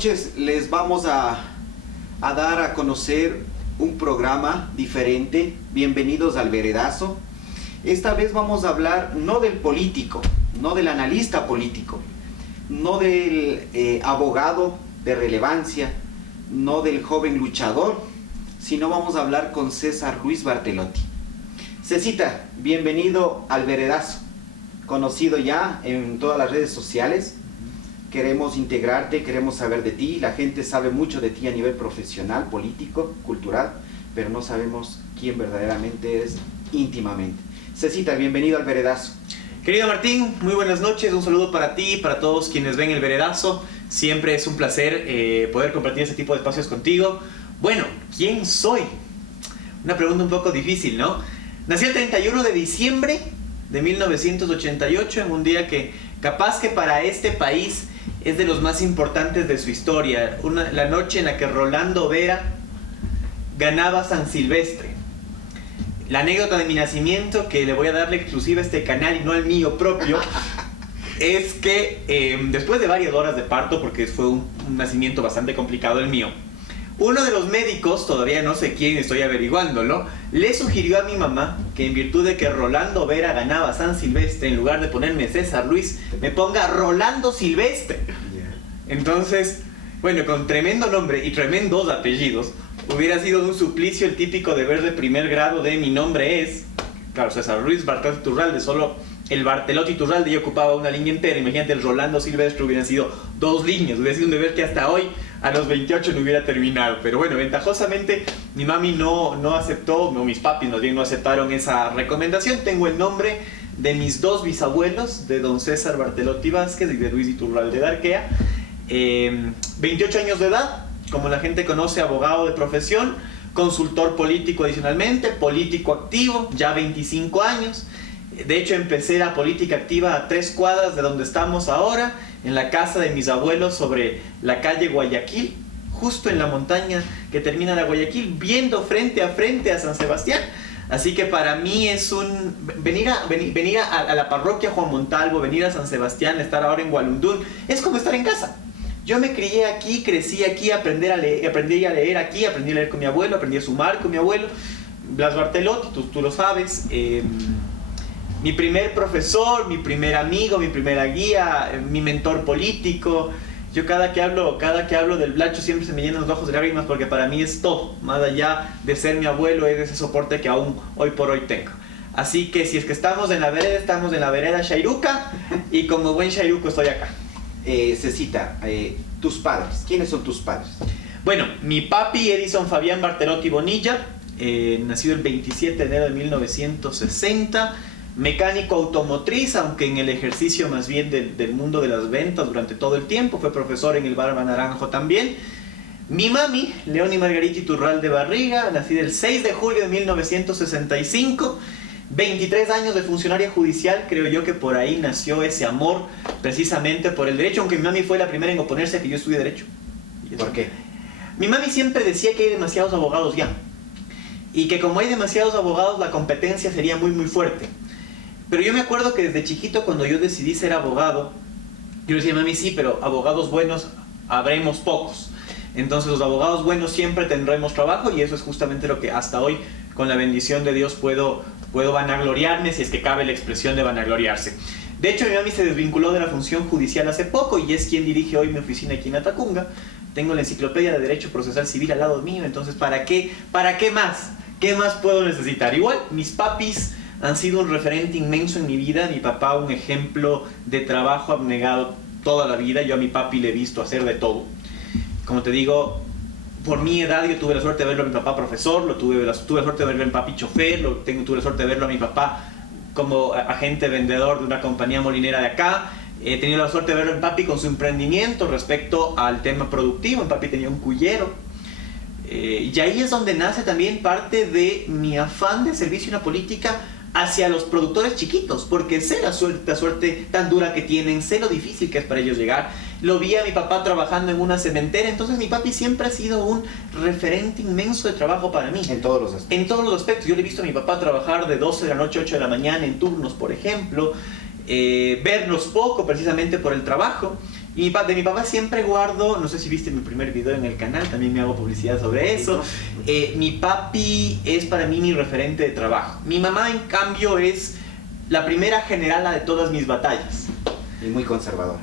noches les vamos a dar a conocer un programa diferente. Bienvenidos al Veredazo. Esta vez vamos a hablar no del político, no del analista político, no del abogado de relevancia, no del joven luchador, sino vamos a hablar con César Luis Bartelotti. Cecita, bienvenido al Veredazo, conocido ya en todas las redes sociales. Queremos integrarte, queremos saber de ti. La gente sabe mucho de ti a nivel profesional, político, cultural, pero no sabemos quién verdaderamente eres íntimamente. Cecita, bienvenido al Veredazo. Querido Martín, muy buenas noches. Un saludo para ti y para todos quienes ven el Veredazo. Siempre es un placer poder compartir este tipo de espacios contigo. Bueno, ¿quién soy? Una pregunta un poco difícil, ¿no? Nací el 31 de diciembre de 1988, en un día que capaz que para este país es de los más importantes de su historia. La noche en la que Rolando Vera ganaba San Silvestre. La anécdota de mi nacimiento, que le voy a darle exclusiva a este canal y no al mío propio, es que después de varias horas de parto, porque fue un nacimiento bastante complicado el mío, uno de los médicos, todavía no sé quién, estoy averiguándolo, le sugirió a mi mamá que en virtud de que Rolando Vera ganaba San Silvestre, en lugar de ponerme César Luis, me ponga Rolando Silvestre. Entonces, bueno, con tremendo nombre y tremendos apellidos, hubiera sido un suplicio el típico deber de primer grado de mi nombre es, claro, César Luis Bartelotti Iturralde, solo el Bartelotti Iturralde ya ocupaba una línea entera. Imagínate, el Rolando Silvestre hubieran sido 2 líneas, hubiera sido un deber que hasta hoy, a los 28, no hubiera terminado. Pero bueno, ventajosamente mi mami no aceptó, no, mis papis más bien no aceptaron esa recomendación. Tengo el nombre de mis 2 bisabuelos, de don César Bartelotti Vázquez y de Luis Iturralde de Arquea. 28 años de edad, como la gente conoce, abogado de profesión, consultor político adicionalmente, político activo, ya 25 años. De hecho, empecé la política activa a 3 cuadras de donde estamos ahora, en la casa de mis abuelos sobre la calle Guayaquil, justo en la montaña que termina la Guayaquil, viendo frente a San Sebastián. Así que para mí es un... venir a la parroquia Juan Montalvo, venir a San Sebastián, estar ahora en Gualundún, es como estar en casa. Yo me crié aquí, crecí aquí, aprendí a leer aquí, aprendí a leer con mi abuelo, aprendí a sumar con mi abuelo, Blas Bartelotti, tú lo sabes. Mi primer profesor, mi primer amigo, mi primera guía, mi mentor político. Yo cada que hablo del Blacho siempre se me llenan los ojos de lágrimas, porque para mí es todo, más allá de ser mi abuelo, es ese soporte que aún hoy por hoy tengo. Así que si es que estamos en la vereda Shairuca, y como buen Shairuco estoy acá. Cecita, tus padres, ¿quiénes son tus padres? Bueno, mi papi Edison Fabián Bartelotti Bonilla, nacido el 27 de enero de 1960, mecánico automotriz, aunque en el ejercicio más bien del mundo de las ventas durante todo el tiempo. Fue profesor en el Barba Naranjo también. Mi mami, Leoni Margarita Iturralde Barriga, nacida el 6 de julio de 1965, 23 años de funcionaria judicial. Creo yo que por ahí nació ese amor precisamente por el derecho, aunque mi mami fue la primera en oponerse a que yo estudie derecho. ¿Por qué? Mi mami siempre decía que hay demasiados abogados ya, y que como hay demasiados abogados la competencia sería muy fuerte. Pero yo me acuerdo que desde chiquito, cuando yo decidí ser abogado, yo le decía, mami, sí, pero abogados buenos habremos pocos. Entonces los abogados buenos siempre tendremos trabajo, y eso es justamente lo que hasta hoy, con la bendición de Dios, puedo vanagloriarme, si es que cabe la expresión de vanagloriarse. De hecho, mi mami se desvinculó de la función judicial hace poco y es quien dirige hoy mi oficina aquí en Atacunga. Tengo la enciclopedia de Derecho Procesal Civil al lado mío, entonces ¿para qué más? ¿Qué más puedo necesitar? Igual, mis papis han sido un referente inmenso en mi vida. Mi papá, un ejemplo de trabajo abnegado toda la vida. Yo a mi papi le he visto hacer de todo. Como te digo, por mi edad yo tuve la suerte de verlo a mi papá profesor, tuve la suerte de verlo a mi papi chofer, tuve la suerte de verlo a mi papá como agente vendedor de una compañía molinera de acá. He tenido la suerte de verlo a mi papi con su emprendimiento respecto al tema productivo. Mi papi tenía un cullero. Y ahí es donde nace también parte de mi afán de servicio y una política hacia los productores chiquitos, porque sé la suerte tan dura que tienen, sé lo difícil que es para ellos llegar. Lo vi a mi papá trabajando en una cementera, entonces mi papi siempre ha sido un referente inmenso de trabajo para mí. En todos los aspectos. En todos los aspectos. Yo le he visto a mi papá trabajar de 12 de la noche a 8 de la mañana en turnos, por ejemplo, verlos poco precisamente por el trabajo. Y de mi papá siempre guardo, no sé si viste mi primer video en el canal, también me hago publicidad sobre eso. Mi papi es para mí mi referente de trabajo. Mi mamá, en cambio, es la primera generala de todas mis batallas. Y muy conservadora.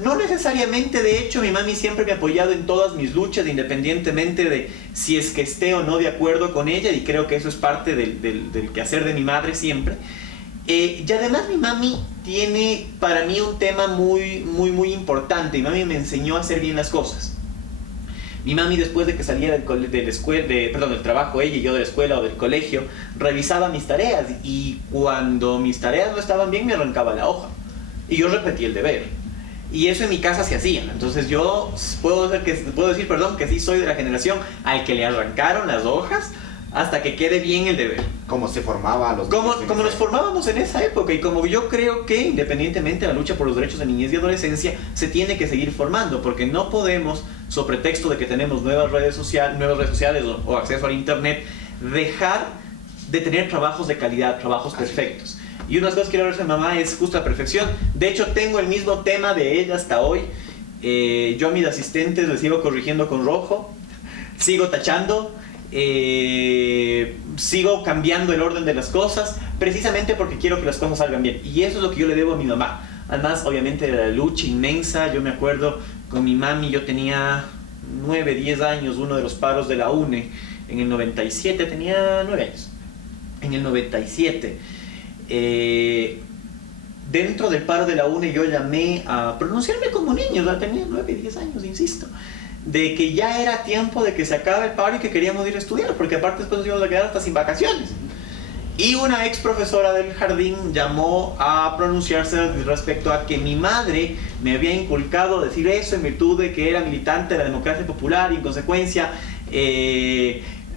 No necesariamente. De hecho, mi mami siempre me ha apoyado en todas mis luchas, independientemente de si es que esté o no de acuerdo con ella, y creo que eso es parte del quehacer de mi madre siempre. Y además mi mami tiene para mí un tema muy importante. Mi mami me enseñó a hacer bien las cosas. Mi mami, después de que salía del trabajo, ella y yo de la escuela o del colegio, revisaba mis tareas, y cuando mis tareas no estaban bien me arrancaba la hoja y yo repetía el deber. Y eso en mi casa se hacía. Entonces yo puedo decir que sí soy de la generación al que le arrancaron las hojas hasta que quede bien el deber. ¿Cómo se formaba los Como nos formábamos en esa época, y como yo creo que independientemente de la lucha por los derechos de niñez y adolescencia se tiene que seguir formando, porque no podemos, sobre pretexto de que tenemos nuevas redes sociales o acceso al internet, dejar de tener trabajos de calidad, trabajos perfectos. Y una de las cosas que quiero ver de mamá es justo la perfección. De hecho, tengo el mismo tema de ella hasta hoy. Yo a mis asistentes les sigo corrigiendo con rojo, sigo tachando, sigo cambiando el orden de las cosas, precisamente porque quiero que las cosas salgan bien. Y eso es lo que yo le debo a mi mamá. Además, obviamente, de la lucha inmensa. Yo me acuerdo con mi mami, yo tenía 9, 10 años, uno de los paros de la UNE, en el 97, tenía 9 años. En el 97, dentro del paro de la UNE, yo llamé a pronunciarme como niño, ya tenía 9, 10 años, insisto, de que ya era tiempo de que se acabe el paro y que queríamos ir a estudiar, porque aparte después nos íbamos a quedar hasta sin vacaciones. Y una ex profesora del jardín llamó a pronunciarse respecto a que mi madre me había inculcado decir eso en virtud de que era militante de la democracia popular y en consecuencia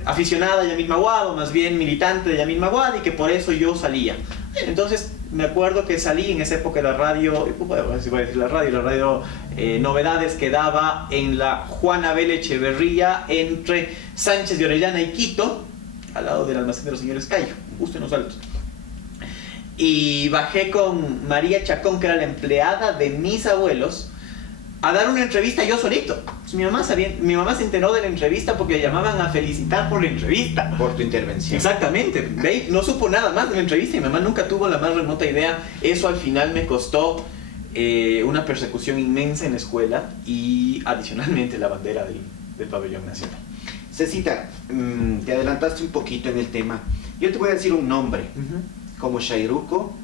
aficionada a Yamil Maguad, o más bien militante de Yamil Maguad, y que por eso yo salía. Entonces me acuerdo que salí en esa época de la radio, si voy a decir la radio Novedades, que daba en la Juan Abel Echeverría entre Sánchez de Orellana y Quito, al lado del almacén de los señores Cayo, justo en los altos. Y bajé con María Chacón, que era la empleada de mis abuelos, a dar una entrevista yo solito. Pues mi mamá se enteró de la entrevista porque llamaban a felicitar por la entrevista. Por tu intervención. Exactamente. No supo nada más de la entrevista y mi mamá nunca tuvo la más remota idea. Eso al final me costó una persecución inmensa en la escuela y adicionalmente la bandera del pabellón nacional. Cecita, te adelantaste un poquito en el tema. Yo te voy a decir un nombre, como Shairuco,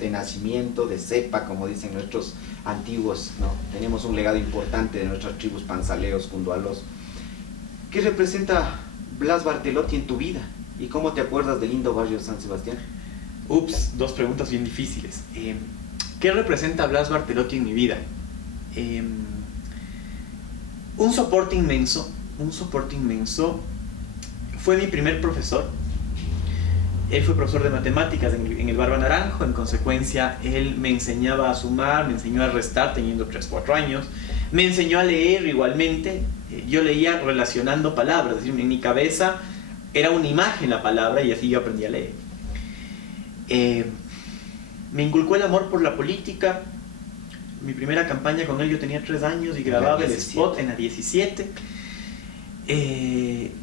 de nacimiento, de cepa, como dicen nuestros antiguos, ¿no? Tenemos un legado importante de nuestras tribus panzaleos, cundualos. ¿Qué representa Blas Bartelotti en tu vida? ¿Y cómo te acuerdas del lindo barrio San Sebastián? Ups, dos preguntas bien difíciles. ¿Qué representa Blas Bartelotti en mi vida? Un soporte inmenso. Fue mi primer profesor. Él fue profesor de matemáticas en el Barba Naranjo. En consecuencia, él me enseñaba a sumar, me enseñó a restar teniendo 3, 4 años. Me enseñó a leer igualmente. Yo leía relacionando palabras, es decir, en mi cabeza era una imagen la palabra y así yo aprendí a leer. Me inculcó el amor por la política. Mi primera campaña con él yo tenía 3 años y grababa el spot en la 17.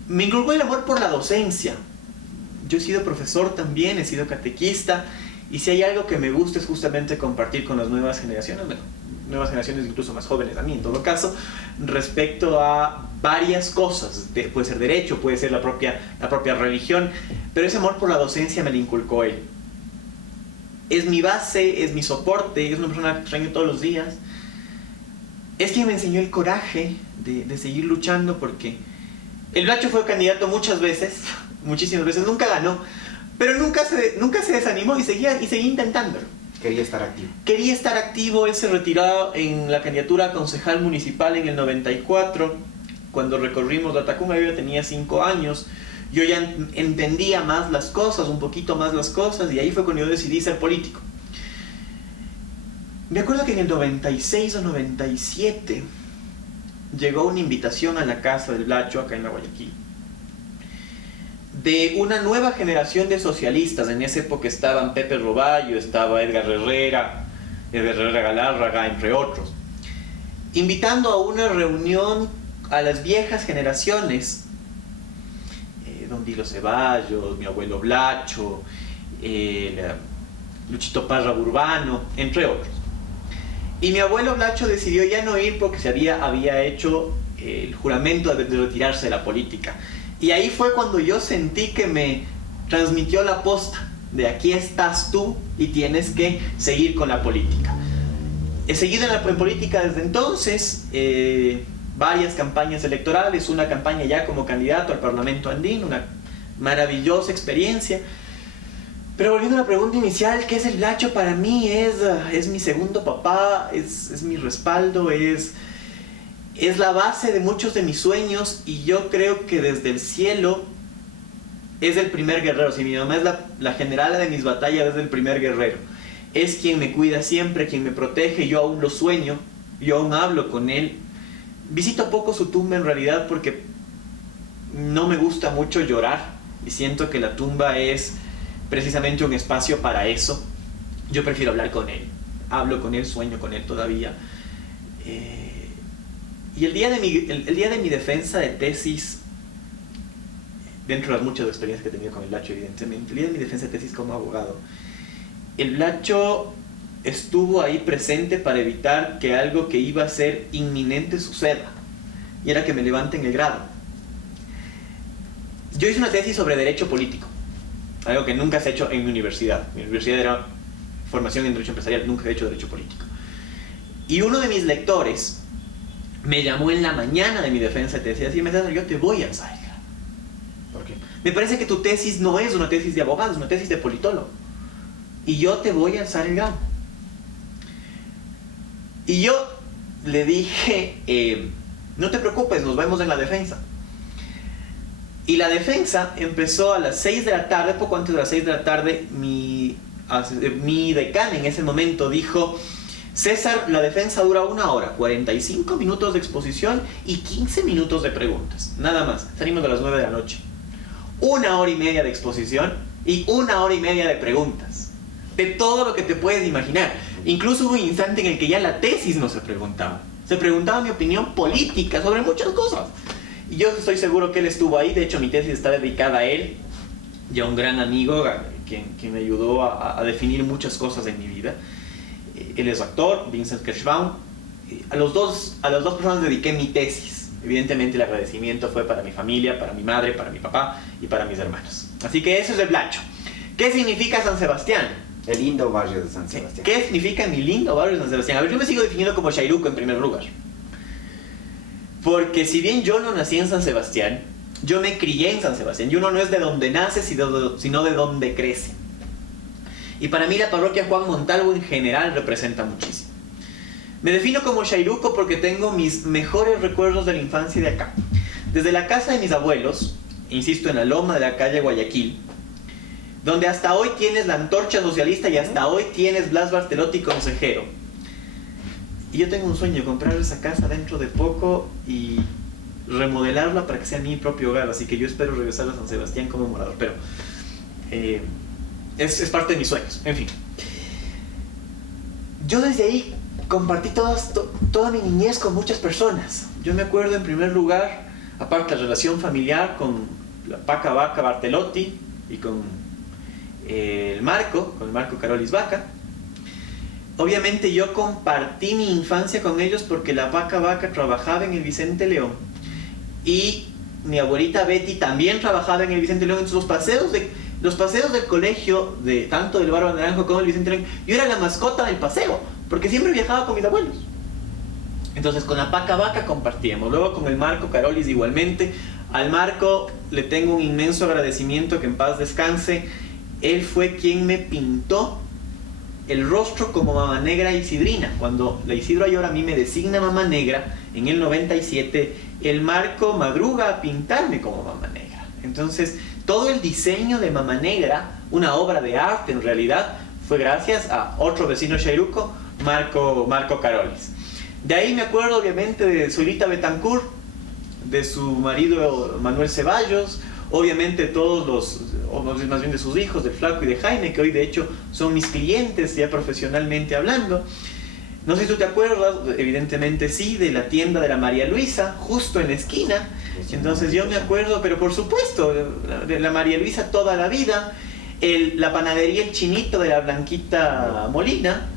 Me inculcó el amor por la docencia. Yo he sido profesor también, he sido catequista, y si hay algo que me gusta es justamente compartir con las nuevas generaciones, nuevas generaciones incluso más jóvenes a mí en todo caso, respecto a varias cosas. Puede ser derecho, puede ser la propia religión, pero ese amor por la docencia me lo inculcó él. Es mi base, es mi soporte, es una persona que extraño todos los días. Es quien me enseñó el coraje de seguir luchando, porque el Blacho fue candidato muchísimas veces, nunca ganó, pero nunca se desanimó y seguía intentándolo. Quería estar activo. Él se retiró en la candidatura a concejal municipal en el 94, cuando recorrimos la Tacunga. Yo ya tenía 5 años, yo ya entendía más las cosas, un poquito más las cosas, y ahí fue cuando yo decidí ser político. Me acuerdo que en el 96 o 97 llegó una invitación a la casa del Blacho, acá en la Guayaquil, de una nueva generación de socialistas. En esa época estaban Pepe Roballo, estaba Edgar Herrera Galárraga, entre otros. invitando a una reunión a las viejas generaciones, don Dilo Ceballos, mi abuelo Blacho, Luchito Parra Burbano, entre otros. Y mi abuelo Blacho decidió ya no ir porque había hecho el juramento de retirarse de la política. Y ahí fue cuando yo sentí que me transmitió la posta de aquí estás tú y tienes que seguir con la política. He seguido en política desde entonces, varias campañas electorales, una campaña ya como candidato al Parlamento andino, una maravillosa experiencia. Pero volviendo a la pregunta inicial, ¿qué es el Blacho? Para mí es mi segundo papá, es mi respaldo, es la base de muchos de mis sueños, y yo creo que desde el cielo es el primer guerrero. Si mi mamá es la generala de mis batallas, es el primer guerrero. Es quien me cuida siempre, quien me protege. Yo aún lo sueño, yo aún hablo con él. Visito poco su tumba en realidad porque no me gusta mucho llorar y siento que la tumba es precisamente un espacio para eso. Yo prefiero hablar con él, hablo con él, sueño con él todavía. Y el día de mi defensa de tesis, dentro de las muchas experiencias que he tenido con el Blacho, evidentemente, el día de mi defensa de tesis como abogado, el Blacho estuvo ahí presente para evitar que algo que iba a ser inminente suceda, y era que me levanten el grado. Yo hice una tesis sobre derecho político, algo que nunca se ha hecho en mi universidad. Mi universidad era formación en derecho empresarial, nunca he hecho derecho político. Y uno de mis lectores me llamó en la mañana de mi defensa de tesis y decía: César, yo te voy a alzar el grado. ¿Por qué? Me parece que tu tesis no es una tesis de abogado, es una tesis de politólogo. Y yo te voy a alzar el grado. Y yo le dije, no te preocupes, nos vemos en la defensa. Y la defensa empezó a las 6 de la tarde, poco antes de las 6 de la tarde, mi decana en ese momento dijo: César, la defensa dura 1 hora, 45 minutos de exposición y 15 minutos de preguntas. Nada más, salimos a las 9 de la noche. 1 hora y media de exposición y 1 hora y media de preguntas. De todo lo que te puedes imaginar. Incluso hubo un instante en el que ya la tesis no se preguntaba. Se preguntaba mi opinión política sobre muchas cosas. Y yo estoy seguro que él estuvo ahí. De hecho, mi tesis está dedicada a él y a un gran amigo que me ayudó a definir muchas cosas en mi vida. Él es actor, Vincent Kirschbaum. A las dos personas dediqué mi tesis. Evidentemente el agradecimiento fue para mi familia, para mi madre, para mi papá y para mis hermanos. Así que eso es el Blacho. ¿Qué significa San Sebastián? El lindo barrio de San Sebastián. ¿Qué significa mi lindo barrio de San Sebastián? A ver, yo me sigo definiendo como Shairuco en primer lugar. Porque si bien yo no nací en San Sebastián, yo me crié en San Sebastián. Y uno no es de donde nace, sino de donde crece. Y para mí la parroquia Juan Montalvo en general representa muchísimo. Me defino como Shairuco porque tengo mis mejores recuerdos de la infancia de acá. Desde la casa de mis abuelos, insisto, en la loma de la calle Guayaquil, donde hasta hoy tienes la antorcha socialista y hasta hoy tienes Blas Bartelotti consejero. Y yo tengo un sueño: comprar esa casa dentro de poco y remodelarla para que sea mi propio hogar. Así que yo espero regresar a San Sebastián como morador. Pero es parte de mis sueños. En fin. Yo desde ahí compartí toda mi niñez con muchas personas. Yo me acuerdo en primer lugar, aparte de la relación familiar con la Paca Vaca Bartelotti y con el Marco Carolis Vaca. Obviamente yo compartí mi infancia con ellos porque la Paca Vaca trabajaba en el Vicente León y mi abuelita Betty también trabajaba en el Vicente León. Entonces los paseos del colegio, tanto del Barba Naranjo como del Vicente León, yo era la mascota del paseo porque siempre viajaba con mis abuelos. Entonces con la Paca Vaca compartíamos. Luego con el Marco Carolis igualmente. Al Marco le tengo un inmenso agradecimiento, que en paz descanse. Él fue quien me pintó el rostro como Mamá Negra Isidrina. Cuando la Isidro Ayora a mí me designa Mamá Negra en el 97, el Marco madruga a pintarme como Mamá Negra. Entonces todo el diseño de Mamá Negra, una obra de arte en realidad, fue gracias a otro vecino shairuco, Marco Carolis. De ahí me acuerdo obviamente de Zoilita Betancourt, de su marido Manuel Ceballos, obviamente más bien de sus hijos, de Flaco y de Jaime, que hoy de hecho son mis clientes ya profesionalmente hablando. No sé si tú te acuerdas, evidentemente sí, de la tienda de la María Luisa, justo en la esquina. Entonces yo me acuerdo, pero por supuesto, de la María Luisa toda la vida. La panadería El Chinito de la Blanquita Molina.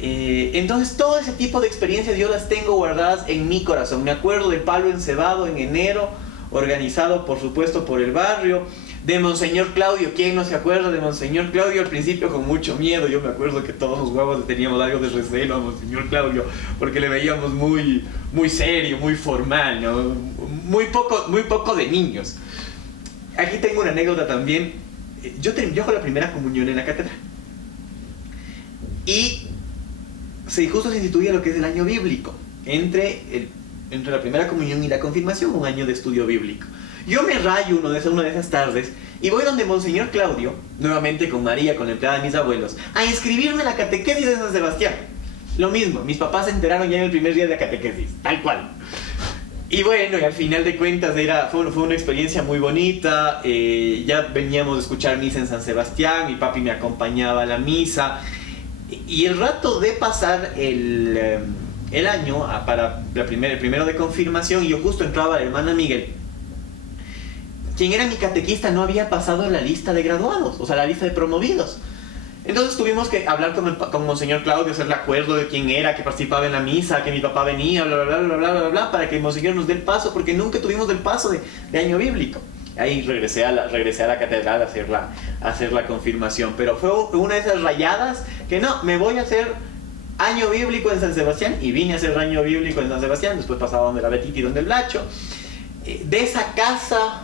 Entonces todo ese tipo de experiencias yo las tengo guardadas en mi corazón. Me acuerdo del palo encebado en enero, organizado por supuesto por el barrio. De Monseñor Claudio, ¿quién no se acuerda de Monseñor Claudio? Al principio con mucho miedo, yo me acuerdo que todos los huevos teníamos algo de recelo a Monseñor Claudio, porque le veíamos muy serio, muy formal, ¿no? Muy poco de niños. Aquí tengo una anécdota también. Yo hago la primera comunión en la catedral. Y justo se instituye lo que es el año bíblico, entre la primera comunión y la confirmación, un año de estudio bíblico. Yo me rayo una de esas tardes y voy donde Monseñor Claudio, nuevamente con María, con la empleada de mis abuelos, a inscribirme en la catequesis de San Sebastián. Lo mismo, mis papás se enteraron ya en el primer día de la catequesis, tal cual. Y bueno, y al final de cuentas fue una experiencia muy bonita. Ya veníamos a escuchar misa en San Sebastián, mi papi me acompañaba a la misa. Y el rato de pasar el año para el primero de confirmación, y yo justo entraba la hermana Miguel, quien era mi catequista, no había pasado la lista de graduados, o sea, la lista de promovidos. Entonces tuvimos que hablar con Monseñor Claudio, hacerle acuerdo de quién era, que participaba en la misa, que mi papá venía, bla, bla, bla, bla, bla, bla, para que Monseñor nos dé el paso, porque nunca tuvimos el paso de año bíblico. Ahí regresé a la catedral a hacer la confirmación, pero fue una de esas rayadas que no, me voy a hacer año bíblico en San Sebastián, y vine a hacer año bíblico en San Sebastián. Después pasaba donde la Betita y donde el Blacho. De esa casa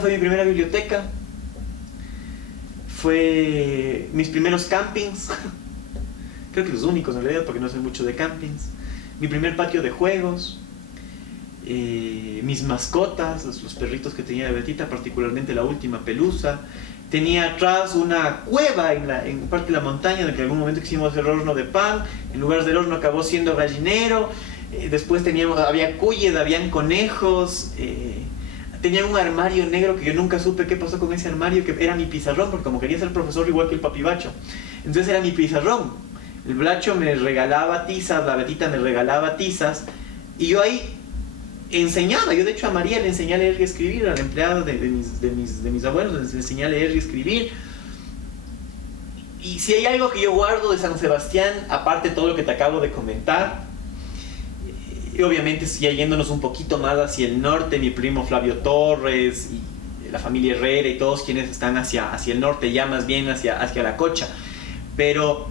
fue mi primera biblioteca, fue mis primeros campings, creo que los únicos en realidad, porque no sé mucho de campings, mi primer patio de juegos, mis mascotas, los perritos que tenía de Betita, particularmente la última Pelusa. Tenía atrás una cueva en parte de la montaña, en la que en algún momento quisimos hacer horno de pan. En lugar del horno acabó siendo gallinero. Después había cuyes, habían conejos. Tenía un armario negro que yo nunca supe qué pasó con ese armario, que era mi pizarrón, porque como quería ser profesor igual que el papi Bacho, entonces era mi pizarrón. El Blacho me regalaba tizas, la Betita me regalaba tizas, y yo ahí enseñaba. Yo de hecho a María le enseñé a leer y escribir, a la empleada de mis abuelos les enseñé a leer y escribir. Y si hay algo que yo guardo de San Sebastián, aparte de todo lo que te acabo de comentar, y obviamente ya yéndonos un poquito más hacia el norte, mi primo Flavio Torres y la familia Herrera y todos quienes están hacia el norte, ya más bien hacia la Cocha. Pero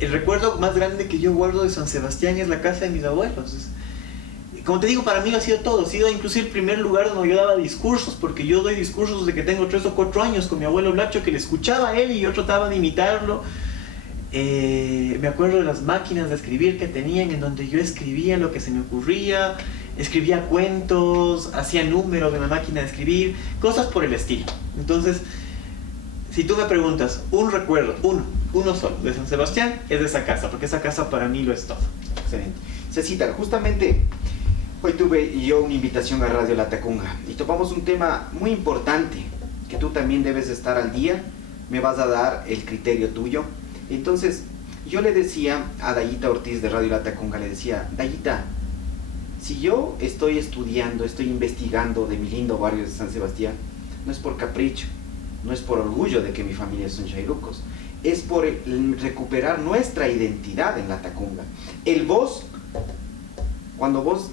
el recuerdo más grande que yo guardo de San Sebastián es la casa de mis abuelos. Como te digo, para mí lo ha sido todo. Ha sido inclusive el primer lugar donde yo daba discursos, porque yo doy discursos desde que tengo 3 o 4 años con mi abuelo Blacho, que le escuchaba a él y yo trataba de imitarlo. Me acuerdo de las máquinas de escribir que tenían, en donde yo escribía lo que se me ocurría, escribía cuentos, hacía números en la máquina de escribir, cosas por el estilo. Entonces, si tú me preguntas, un recuerdo, uno solo de San Sebastián, es de esa casa, porque esa casa para mí lo es todo. Excelente. Cecita, justamente hoy tuve yo una invitación a Radio La Tacunga y topamos un tema muy importante que tú también debes estar al día. Me vas a dar el criterio tuyo. Entonces yo le decía a Dayita Ortiz de Radio La Tacunga, le decía: Dayita, si yo estoy estudiando, estoy investigando de mi lindo barrio de San Sebastián, no es por capricho, no es por orgullo de que mi familia son chairucos, es por recuperar nuestra identidad en La Tacunga. El vos, cuando vos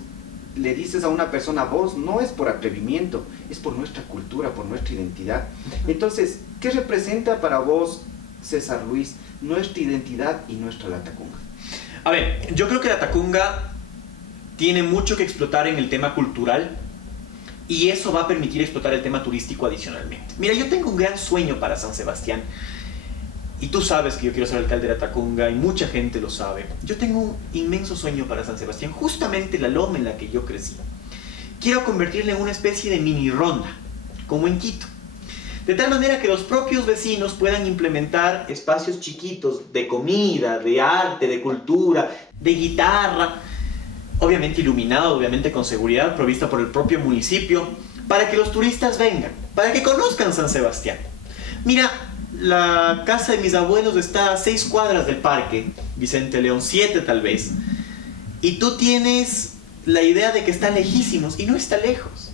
le dices a una persona vos, no es por atrevimiento, es por nuestra cultura, por nuestra identidad. Entonces, ¿qué representa para vos, César Luis, nuestra identidad y nuestra La Tacunga? A ver, yo creo que La Tacunga tiene mucho que explotar en el tema cultural, y eso va a permitir explotar el tema turístico adicionalmente. Mira, yo tengo un gran sueño para San Sebastián, y tú sabes que yo quiero ser alcalde de La Tacunga, y mucha gente lo sabe. Yo tengo un inmenso sueño para San Sebastián, justamente la loma en la que yo crecí. Quiero convertirla en una especie de mini ronda, como en Quito. De tal manera que los propios vecinos puedan implementar espacios chiquitos de comida, de arte, de cultura, de guitarra, obviamente iluminado, obviamente con seguridad, provista por el propio municipio, para que los turistas vengan, para que conozcan San Sebastián. Mira, la casa de mis abuelos está a 6 cuadras del parque Vicente León, 7 tal vez, y tú tienes la idea de que está lejísimos, y no está lejos.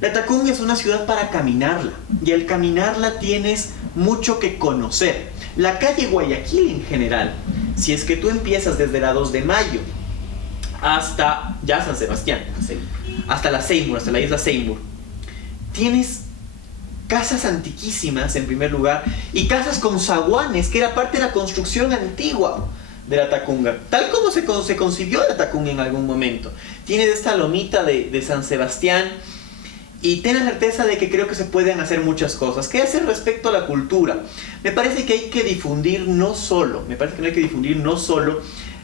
La Tacunga es una ciudad para caminarla, y al caminarla tienes mucho que conocer. La calle Guayaquil en general, si es que tú empiezas desde la 2 de Mayo hasta ya San Sebastián, hasta la Seymour, hasta la isla Seymour, tienes casas antiquísimas en primer lugar, y casas con zaguanes, que era parte de la construcción antigua de la Tacunga, tal como se concibió la Tacunga en algún momento. Tienes esta lomita de San Sebastián, y ten la certeza de que creo que se pueden hacer muchas cosas. ¿Qué hacer respecto a la cultura? Me parece que hay que difundir no solo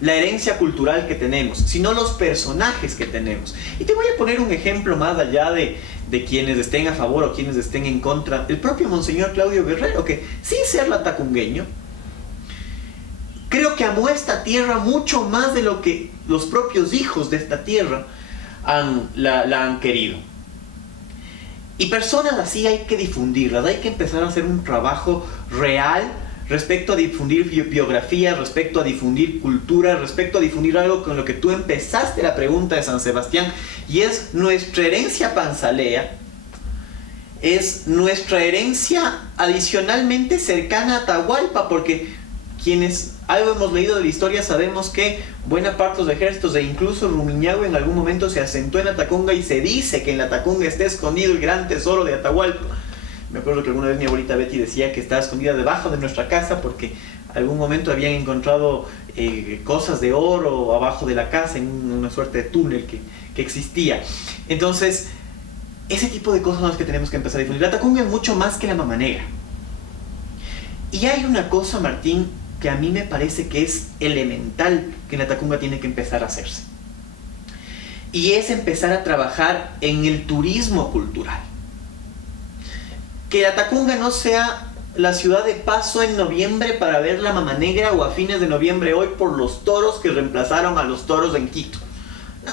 la herencia cultural que tenemos, sino los personajes que tenemos. Y te voy a poner un ejemplo más allá de quienes estén a favor o quienes estén en contra. El propio Monseñor Claudio Guerrero, que sin ser latacungueño, creo que amó esta tierra mucho más de lo que los propios hijos de esta tierra la han querido. Y personas así hay que difundirlas, hay que empezar a hacer un trabajo real respecto a difundir biografía, respecto a difundir cultura, respecto a difundir algo con lo que tú empezaste la pregunta de San Sebastián, y es nuestra herencia panzalea, es nuestra herencia adicionalmente cercana a Atahualpa, porque quienes algo hemos leído de la historia sabemos que buena parte de los ejércitos e incluso Rumiñahui en algún momento se asentó en la Tacunga, y se dice que en la Tacunga está escondido el gran tesoro de Atahualpa. Me acuerdo que alguna vez mi abuelita Betty decía que estaba escondida debajo de nuestra casa porque algún momento habían encontrado cosas de oro abajo de la casa en una suerte de túnel que existía. Entonces, ese tipo de cosas son las que tenemos que empezar a difundir. La Tacunga es mucho más que la Mama Negra. Y hay una cosa, Martín, que a mí me parece que es elemental que en la Tacunga tiene que empezar a hacerse. Y es empezar a trabajar en el turismo cultural. Que la Tacunga no sea la ciudad de paso en noviembre para ver la Mama Negra, o a fines de noviembre hoy por los toros que reemplazaron a los toros en Quito. No.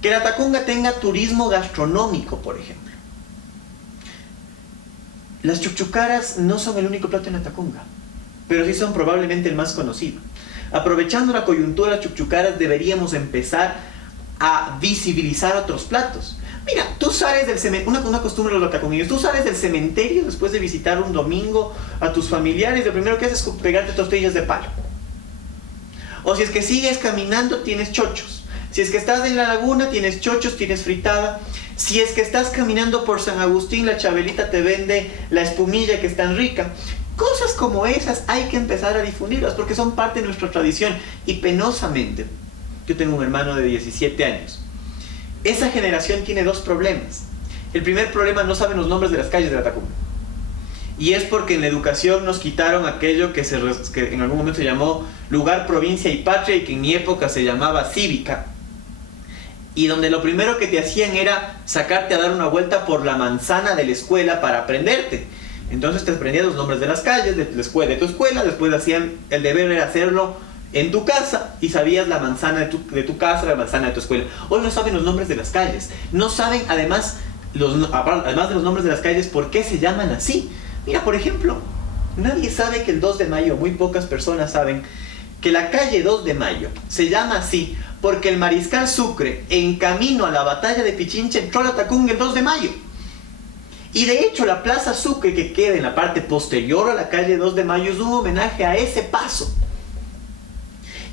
Que la Tacunga tenga turismo gastronómico, por ejemplo. Las chuchucaras no son el único plato en la Tacunga, pero sí son probablemente el más conocido. Aprovechando la coyuntura de las chuchucaras, deberíamos empezar a visibilizar otros platos. Mira, tú sales del cementerio, una costumbre de los latacungueños, tú sales del cementerio después de visitar un domingo a tus familiares, lo primero que haces es pegarte tortillas de palo. O si es que sigues caminando, tienes chochos. Si es que estás en la laguna, tienes chochos, tienes fritada. Si es que estás caminando por San Agustín, la Chabelita te vende la espumilla que es tan rica. Cosas como esas hay que empezar a difundirlas porque son parte de nuestra tradición. Y penosamente, yo tengo un hermano de 17 años. Esa generación tiene dos problemas. El primer problema: no saben los nombres de las calles de la Tacunga. Y es porque en la educación nos quitaron aquello que en algún momento se llamó lugar, provincia y patria, y que en mi época se llamaba cívica. Y donde lo primero que te hacían era sacarte a dar una vuelta por la manzana de la escuela para aprenderte. Entonces te aprendías los nombres de las calles, de tu escuela, después hacían, el deber era hacerlo en tu casa, y sabías la manzana de tu casa, la manzana de tu escuela. Hoy no saben los nombres de las calles, no saben además de los nombres de las calles por qué se llaman así. Mira, por ejemplo, nadie sabe que el 2 de mayo, muy pocas personas saben que la calle 2 de mayo se llama así porque el mariscal Sucre, en camino a la batalla de Pichincha, entró a la Tacunga el 2 de mayo. Y de hecho la plaza Sucre, que queda en la parte posterior a la calle 2 de mayo, es un homenaje a ese paso.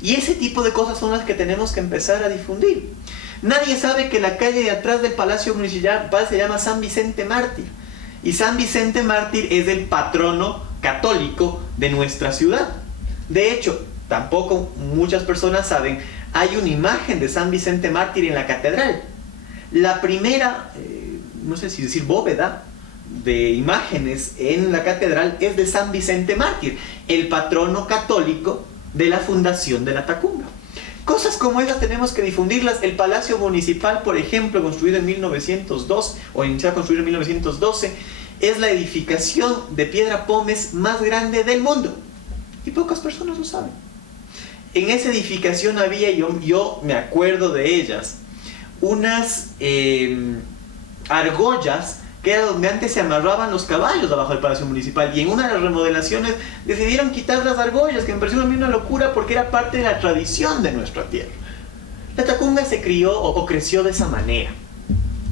Y ese tipo de cosas son las que tenemos que empezar a difundir. Nadie sabe que la calle de atrás del Palacio Municipal se llama San Vicente Mártir. Y San Vicente Mártir es el patrono católico de nuestra ciudad. De hecho, tampoco muchas personas saben, hay una imagen de San Vicente Mártir en la catedral. La primera, no sé si decir bóveda, de imágenes en la catedral es de San Vicente Mártir, el patrono católico de la fundación de la Tacunga. Cosas como esas tenemos que difundirlas. El Palacio Municipal, por ejemplo, construido en 1902, o iniciado a construir en 1912, es la edificación de piedra pómez más grande del mundo. Y pocas personas lo saben. En esa edificación había, yo me acuerdo de ellas, unas argollas que era donde antes se amarraban los caballos abajo del Palacio Municipal, y en una de las remodelaciones decidieron quitar las argollas, que me pareció a mí una locura porque era parte de la tradición de nuestra tierra. La Tacunga se crió o creció de esa manera,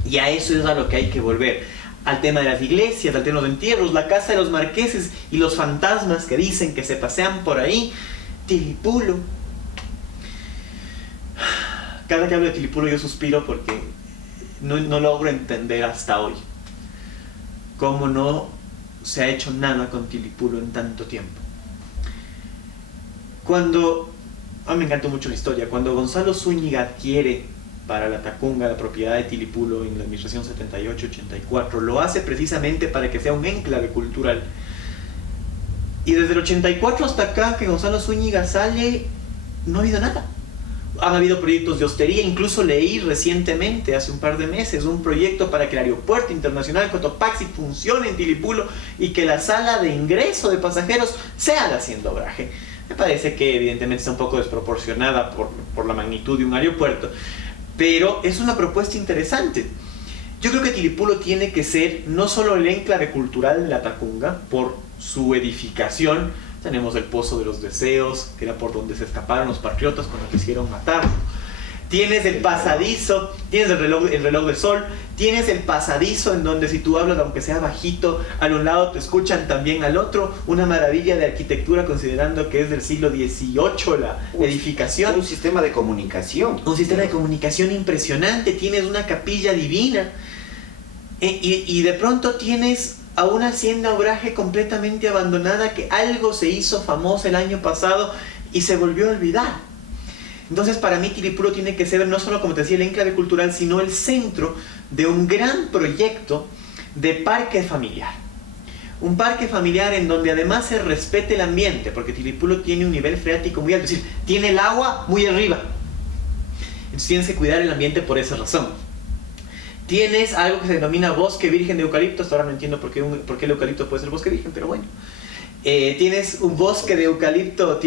y a eso es a lo que hay que volver, al tema de las iglesias, al tema de los entierros, la casa de los marqueses y los fantasmas que dicen que se pasean por ahí. Tilipulo. Cada que hablo de Tilipulo yo suspiro porque no logro entender hasta hoy cómo no se ha hecho nada con Tilipulo en tanto tiempo. A mí me encantó mucho la historia. Cuando Gonzalo Zúñiga adquiere para la Tacunga la propiedad de Tilipulo en la administración 78-84, lo hace precisamente para que sea un enclave cultural. Y desde el 84 hasta acá, que Gonzalo Zúñiga sale, no ha habido nada. Han habido proyectos de hostería, incluso leí recientemente, hace un par de meses, un proyecto para que el aeropuerto internacional Cotopaxi funcione en Tilipulo y que la sala de ingreso de pasajeros sea de Hacienda Obraje. Me parece que evidentemente está un poco desproporcionada por la magnitud de un aeropuerto, pero es una propuesta interesante. Yo creo que Tilipulo tiene que ser no solo el enclave cultural de la Tacunga, por su edificación. Tenemos el Pozo de los Deseos, que era por donde se escaparon los patriotas cuando quisieron matarlo. Tienes el pasadizo, tienes el reloj del sol, tienes el pasadizo en donde si tú hablas, aunque sea bajito, al un lado te escuchan también al otro. Una maravilla de arquitectura considerando que es del siglo XVIII la edificación. Un sistema de comunicación. Un sistema de comunicación impresionante, tienes una capilla divina. Y de pronto tienes a una Hacienda Obraje completamente abandonada que algo se hizo famosa el año pasado y se volvió a olvidar. Entonces para mí Tilipulo tiene que ser no solo, como te decía, el enclave cultural, sino el centro de un gran proyecto de parque familiar. Un parque familiar en donde además se respete el ambiente, porque Tilipulo tiene un nivel freático muy alto, es decir, tiene el agua muy arriba. Entonces tienes que cuidar el ambiente por esa razón. Tienes algo que se denomina bosque virgen de eucalipto. Hasta ahora no entiendo por qué el eucalipto puede ser bosque virgen, pero bueno. Tienes un bosque de eucalipto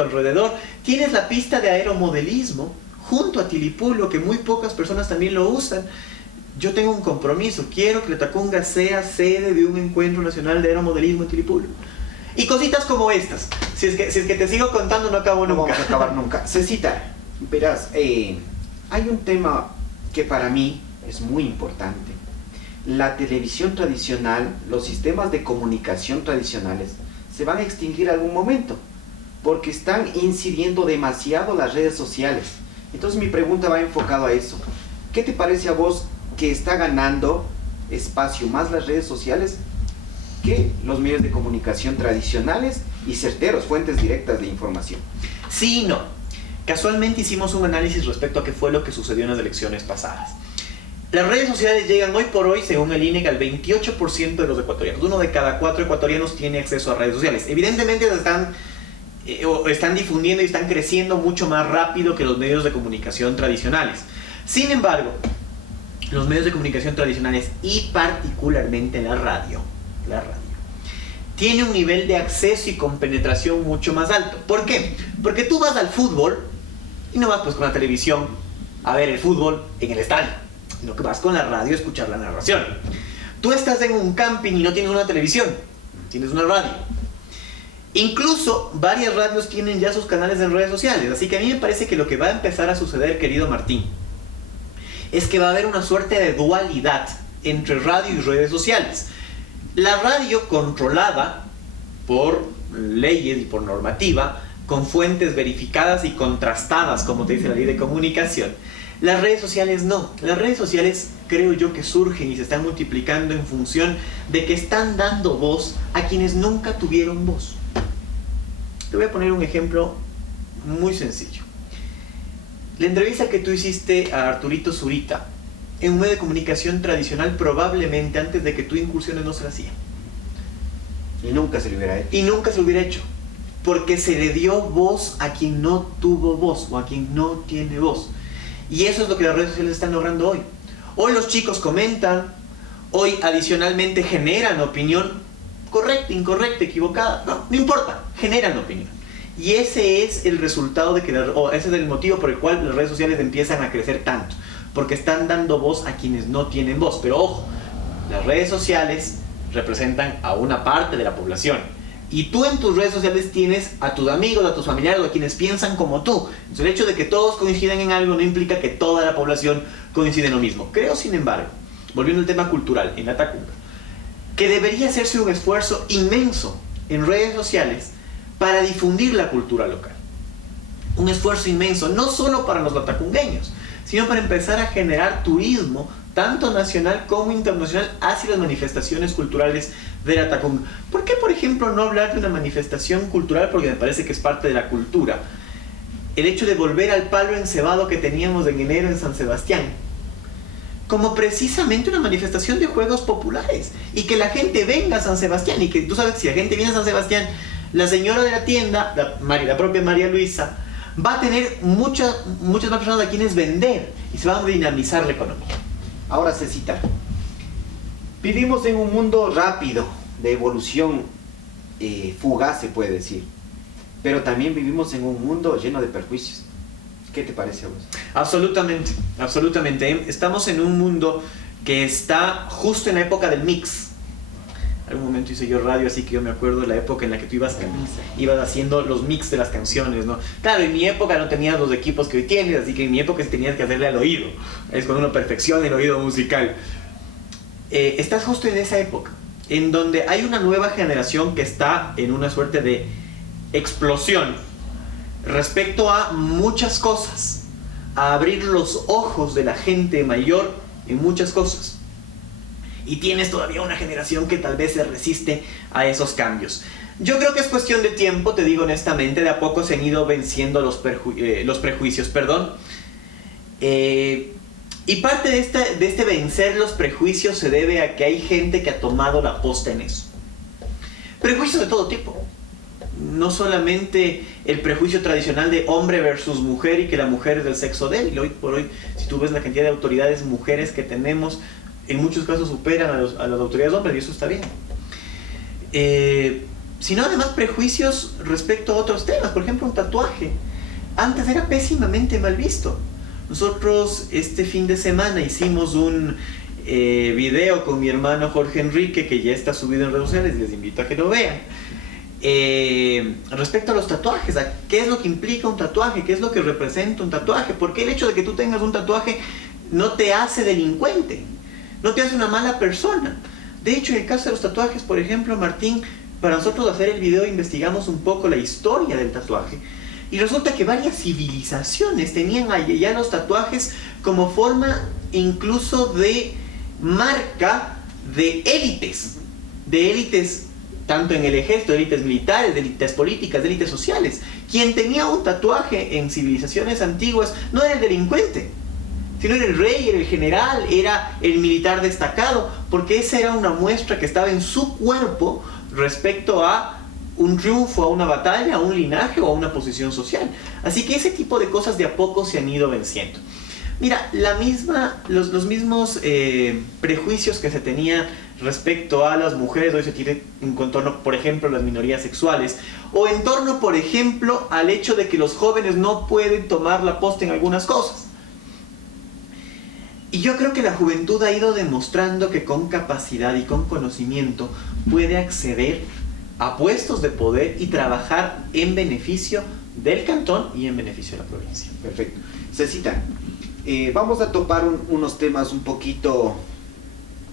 alrededor. Tienes la pista de aeromodelismo junto a Tilipulo, que muy pocas personas también lo usan. Yo tengo un compromiso, quiero que la Tacunga sea sede de un encuentro nacional de aeromodelismo en Tilipulo. Y cositas como estas. Si es que te sigo contando, no acabo nunca. No vamos a acabar nunca. Cecita, verás, hay un tema que para mí es muy importante. La televisión tradicional, los sistemas de comunicación tradicionales se van a extinguir en algún momento porque están incidiendo demasiado las redes sociales. Entonces mi pregunta va enfocada a eso. ¿Qué te parece a vos que está ganando espacio más las redes sociales que los medios de comunicación tradicionales y certeros, fuentes directas de información? Sí y no. Casualmente hicimos un análisis respecto a qué fue lo que sucedió en las elecciones pasadas. Las redes sociales llegan hoy por hoy, según el INEC, al 28% de los ecuatorianos. 1 de cada 4 ecuatorianos tiene acceso a redes sociales. Evidentemente están difundiendo y están creciendo mucho más rápido que los medios de comunicación tradicionales. Sin embargo, los medios de comunicación tradicionales y particularmente la radio, tiene un nivel de acceso y compenetración mucho más alto. ¿Por qué? Porque tú vas al fútbol y no vas pues con la televisión a ver el fútbol en el estadio, sino que vas con la radio a escuchar la narración. Tú estás en un camping y no tienes una televisión, tienes una radio. Incluso varias radios tienen ya sus canales en redes sociales, así que a mí me parece que lo que va a empezar a suceder, querido Martín, es que va a haber una suerte de dualidad entre radio y redes sociales. La radio controlada por leyes y por normativa, con fuentes verificadas y contrastadas, como te dice la ley de comunicación. Las redes sociales no. Las redes sociales creo yo que surgen y se están multiplicando en función de que están dando voz a quienes nunca tuvieron voz. Te voy a poner un ejemplo muy sencillo. La entrevista que tú hiciste a Arturito Zurita en un medio de comunicación tradicional, probablemente antes de que tú incursiones no se la hacía. Y nunca se lo hubiera hecho. Y nunca se lo hubiera hecho. Porque se le dio voz a quien no tuvo voz o a quien no tiene voz. Y eso es lo que las redes sociales están logrando hoy. Hoy los chicos comentan, hoy adicionalmente generan opinión, correcta, incorrecta, equivocada, no importa, generan opinión. Y ese es el resultado de que, ese es el motivo por el cual las redes sociales empiezan a crecer tanto. Porque están dando voz a quienes no tienen voz. Pero ojo, las redes sociales representan a una parte de la población. Y tú en tus redes sociales tienes a tus amigos, a tus familiares, a quienes piensan como tú. Entonces, el hecho de que todos coincidan en algo no implica que toda la población coincide en lo mismo. Creo, sin embargo, volviendo al tema cultural, en la Tacunga, que debería hacerse un esfuerzo inmenso en redes sociales para difundir la cultura local. Un esfuerzo inmenso, no solo para los latacungueños, sino para empezar a generar turismo, tanto nacional como internacional, hacia las manifestaciones culturales de la Tacunga. ¿Por qué, por ejemplo, no hablar de una manifestación cultural? Porque me parece que es parte de la cultura. El hecho de volver al palo encebado que teníamos en enero en San Sebastián, como precisamente una manifestación de juegos populares, y que la gente venga a San Sebastián, y que tú sabes que si la gente viene a San Sebastián, la señora de la tienda, la propia María Luisa, va a tener muchas más personas a quienes vender, y se va a dinamizar la economía. Ahora, Cecita, vivimos en un mundo rápido, de evolución fugaz, se puede decir, pero también vivimos en un mundo lleno de perjuicios. ¿Qué te parece a vos? Absolutamente, absolutamente. Estamos en un mundo que está justo en la época del mix. Algún momento hice yo radio, así que yo me acuerdo de la época en la que tú ibas haciendo los mix de las canciones, ¿no? Claro, en mi época no tenías los equipos que hoy tienes, así que en mi época tenías que hacerle al oído. Es cuando uno perfecciona el oído musical. Estás justo en esa época, en donde hay una nueva generación que está en una suerte de explosión respecto a muchas cosas, a abrir los ojos de la gente mayor en muchas cosas. Y tienes todavía una generación que tal vez se resiste a esos cambios. Yo creo que es cuestión de tiempo, te digo honestamente, de a poco se han ido venciendo los prejuicios. Y parte de este vencer los prejuicios se debe a que hay gente que ha tomado la posta en eso. Prejuicios de todo tipo. No solamente el prejuicio tradicional de hombre versus mujer y que la mujer es del sexo débil. Hoy por hoy, si tú ves la cantidad de autoridades mujeres que tenemos, en muchos casos superan a las autoridades hombres, y eso está bien. Sino además prejuicios respecto a otros temas. Por ejemplo, un tatuaje. Antes era pésimamente mal visto. Nosotros este fin de semana hicimos un video con mi hermano Jorge Enrique, que ya está subido en redes sociales, les invito a que lo vean. Respecto a los tatuajes, a qué es lo que implica un tatuaje, qué es lo que representa un tatuaje, porque el hecho de que tú tengas un tatuaje no te hace delincuente, no te hace una mala persona. De hecho, en el caso de los tatuajes, por ejemplo, Martín, para nosotros hacer el video investigamos un poco la historia del tatuaje, y resulta que varias civilizaciones tenían ya los tatuajes como forma incluso de marca de élites tanto en el ejército, de élites militares, de élites políticas, de élites sociales. Quien tenía un tatuaje en civilizaciones antiguas no era el delincuente, sino era el rey, era el general, era el militar destacado, porque esa era una muestra que estaba en su cuerpo respecto a un triunfo, a una batalla, a un linaje o a una posición social. Así que ese tipo de cosas de a poco se han ido venciendo. Mira, los mismos prejuicios que se tenía respecto a las mujeres hoy se tiene en torno, por ejemplo, a las minorías sexuales, o en torno, por ejemplo, al hecho de que los jóvenes no pueden tomar la posta en algunas cosas. Y yo creo que la juventud ha ido demostrando que con capacidad y con conocimiento puede acceder a puestos de poder y trabajar en beneficio del cantón y en beneficio de la provincia. Perfecto. Cecita, vamos a topar unos temas un poquito,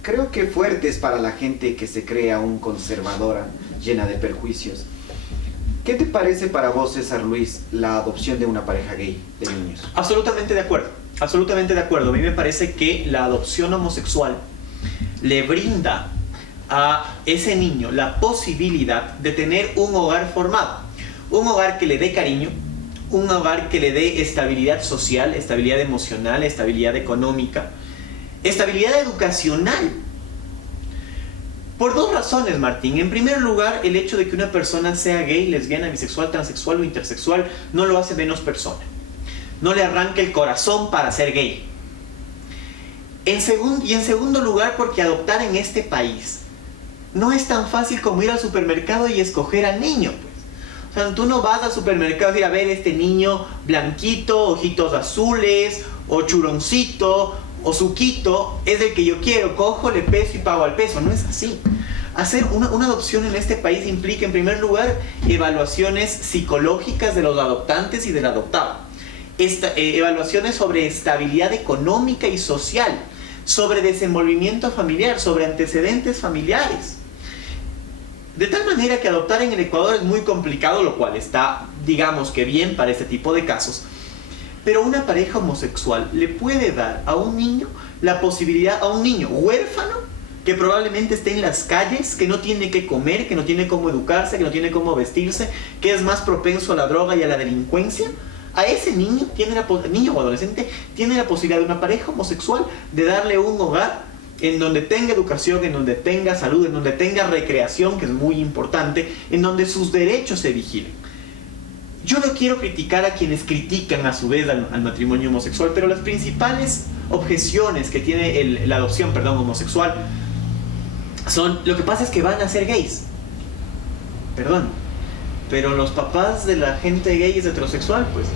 creo que fuertes para la gente que se cree aún conservadora, llena de perjuicios. ¿Qué te parece para vos, César Luis, la adopción de una pareja gay de niños? Absolutamente de acuerdo, absolutamente de acuerdo. A mí me parece que la adopción homosexual le brinda a ese niño la posibilidad de tener un hogar formado, un hogar que le dé cariño, un hogar que le dé estabilidad social, estabilidad emocional, estabilidad económica, estabilidad educacional. Por dos razones, Martín. En primer lugar, el hecho de que una persona sea gay, lesbiana, bisexual, transexual o intersexual no lo hace menos persona. No le arranca el corazón para ser gay. En segundo lugar, porque adoptar en este país no es tan fácil como ir al supermercado y escoger al niño. O sea, tú no vas al supermercado y a ver este niño blanquito, ojitos azules, o churoncito, o suquito es el que yo quiero, cojo, le peso y pago al peso. No es así. Hacer una adopción en este país implica, en primer lugar, evaluaciones psicológicas de los adoptantes y del adoptado. Evaluaciones sobre estabilidad económica y social, sobre desenvolvimiento familiar, sobre antecedentes familiares. De tal manera que adoptar en el Ecuador es muy complicado, lo cual está, digamos que bien para este tipo de casos. Pero una pareja homosexual le puede dar a un niño la posibilidad, a un niño huérfano, que probablemente esté en las calles, que no tiene que comer, que no tiene cómo educarse, que no tiene cómo vestirse, que es más propenso a la droga y a la delincuencia. A ese niño, niño o adolescente, tiene la posibilidad de una pareja homosexual de darle un hogar en donde tenga educación, en donde tenga salud, en donde tenga recreación, que es muy importante, en donde sus derechos se vigilen. Yo no quiero criticar a quienes critican a su vez al matrimonio homosexual, pero las principales objeciones que tiene la adopción, homosexual, son, lo que pasa es que van a ser gays. Perdón, pero los papás de la gente gay es heterosexual, pues.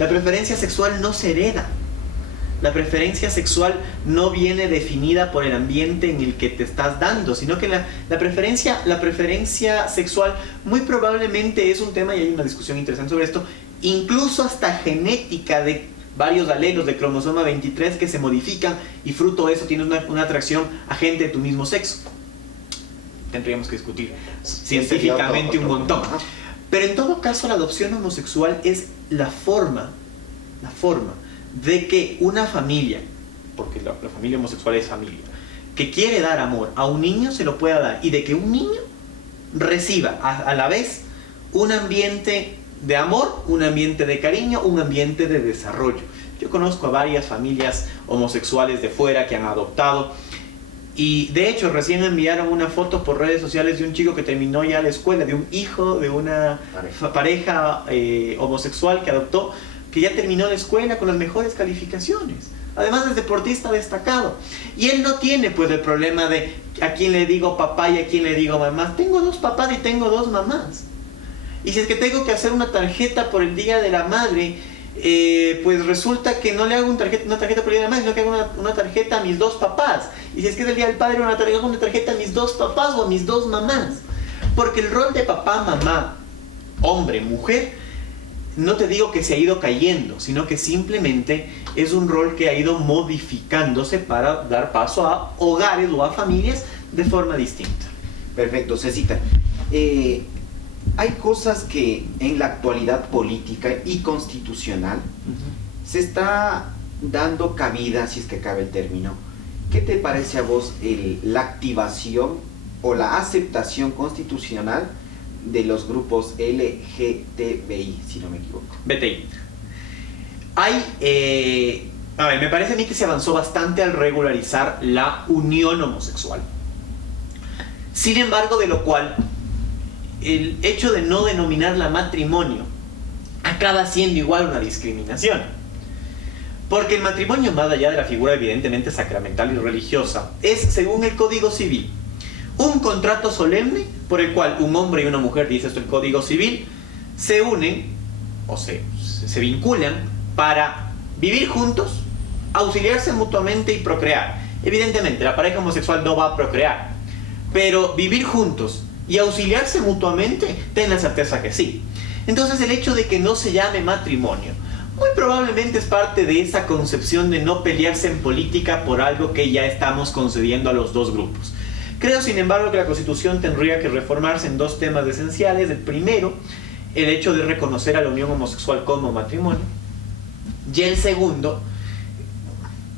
La preferencia sexual no se hereda. La preferencia sexual no viene definida por el ambiente en el que te estás dando, sino que la preferencia sexual muy probablemente es un tema, y hay una discusión interesante sobre esto, incluso hasta genética de varios alelos de cromosoma 23 que se modifican y fruto de eso tienes una atracción a gente de tu mismo sexo. Tendríamos que discutir científicamente un montón. Pero en todo caso la adopción homosexual es la forma de que una familia, porque la familia homosexual es familia, que quiere dar amor a un niño se lo pueda dar, y de que un niño reciba a la vez un ambiente de amor, un ambiente de cariño, un ambiente de desarrollo. Yo conozco a varias familias homosexuales de fuera que han adoptado. Y de hecho recién me enviaron una foto por redes sociales de un chico que terminó ya la escuela, de un hijo de una pareja homosexual que adoptó, que ya terminó la escuela con las mejores calificaciones. Además es deportista destacado. Y él no tiene pues el problema de a quién le digo papá y a quién le digo mamá. Tengo dos papás y tengo dos mamás. Y si es que tengo que hacer una tarjeta por el Día de la Madre, pues resulta que no le hago una tarjeta por el Día de la Madre, sino que hago una tarjeta a mis dos papás. Y si es que es el Día del Padre, hago una tarjeta a mis dos papás o a mis dos mamás. Porque el rol de papá, mamá, hombre, mujer, no te digo que se ha ido cayendo, sino que simplemente es un rol que ha ido modificándose para dar paso a hogares o a familias de forma distinta. Perfecto, Cecita. Hay cosas que en la actualidad política y constitucional se está dando cabida, si es que cabe el término. ¿Qué te parece a vos la activación o la aceptación constitucional de los grupos LGTBI, si no me equivoco? BTI. Me parece a mí que se avanzó bastante al regularizar la unión homosexual. Sin embargo, de lo cual el hecho de no denominarla matrimonio acaba siendo igual una discriminación. Porque el matrimonio, más allá de la figura evidentemente sacramental y religiosa, es, según el Código Civil, un contrato solemne por el cual un hombre y una mujer, dice esto el Código Civil, se unen o se vinculan para vivir juntos, auxiliarse mutuamente y procrear. Evidentemente, la pareja homosexual no va a procrear, pero vivir juntos y auxiliarse mutuamente, ten la certeza que sí. Entonces el hecho de que no se llame matrimonio muy probablemente es parte de esa concepción de no pelearse en política por algo que ya estamos concediendo a los dos grupos. Creo, sin embargo, que la Constitución tendría que reformarse en dos temas esenciales. El primero, el hecho de reconocer a la unión homosexual como matrimonio. Y el segundo,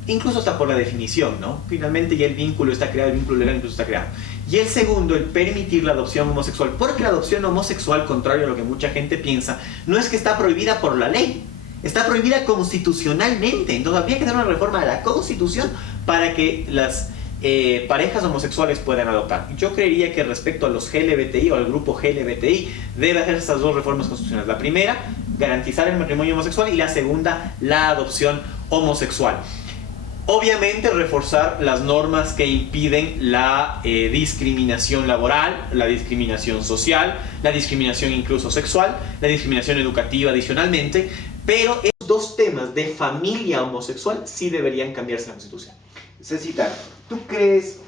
incluso hasta por la definición, ¿no? Finalmente ya el vínculo está creado, el vínculo legal incluso está creado. Y el segundo, el permitir la adopción homosexual. Porque la adopción homosexual, contrario a lo que mucha gente piensa, no es que está prohibida por la ley. Está prohibida constitucionalmente. Entonces habría que hacer una reforma de la Constitución para que las parejas homosexuales puedan adoptar. Yo creería que respecto a los GLBTI o al grupo GLBTI debe hacer estas dos reformas constitucionales. La primera, garantizar el matrimonio homosexual, y la segunda, la adopción homosexual. Obviamente reforzar las normas que impiden la discriminación laboral, la discriminación social, la discriminación incluso sexual, la discriminación educativa adicionalmente, pero dos temas de familia homosexual sí deberían cambiarse en la Constitución. Cecita, ¿tú crees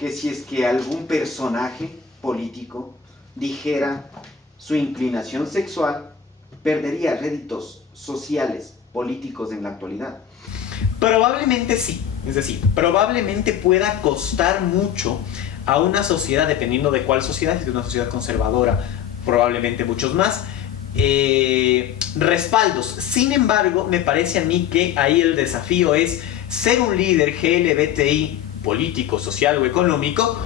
que si es que algún personaje político dijera su inclinación sexual, perdería réditos sociales, políticos en la actualidad? Probablemente sí, es decir, probablemente pueda costar mucho a una sociedad, dependiendo de cuál sociedad, si es una sociedad conservadora, probablemente muchos más, respaldos. Sin embargo, me parece a mí que ahí el desafío es ser un líder LGBTI político, social o económico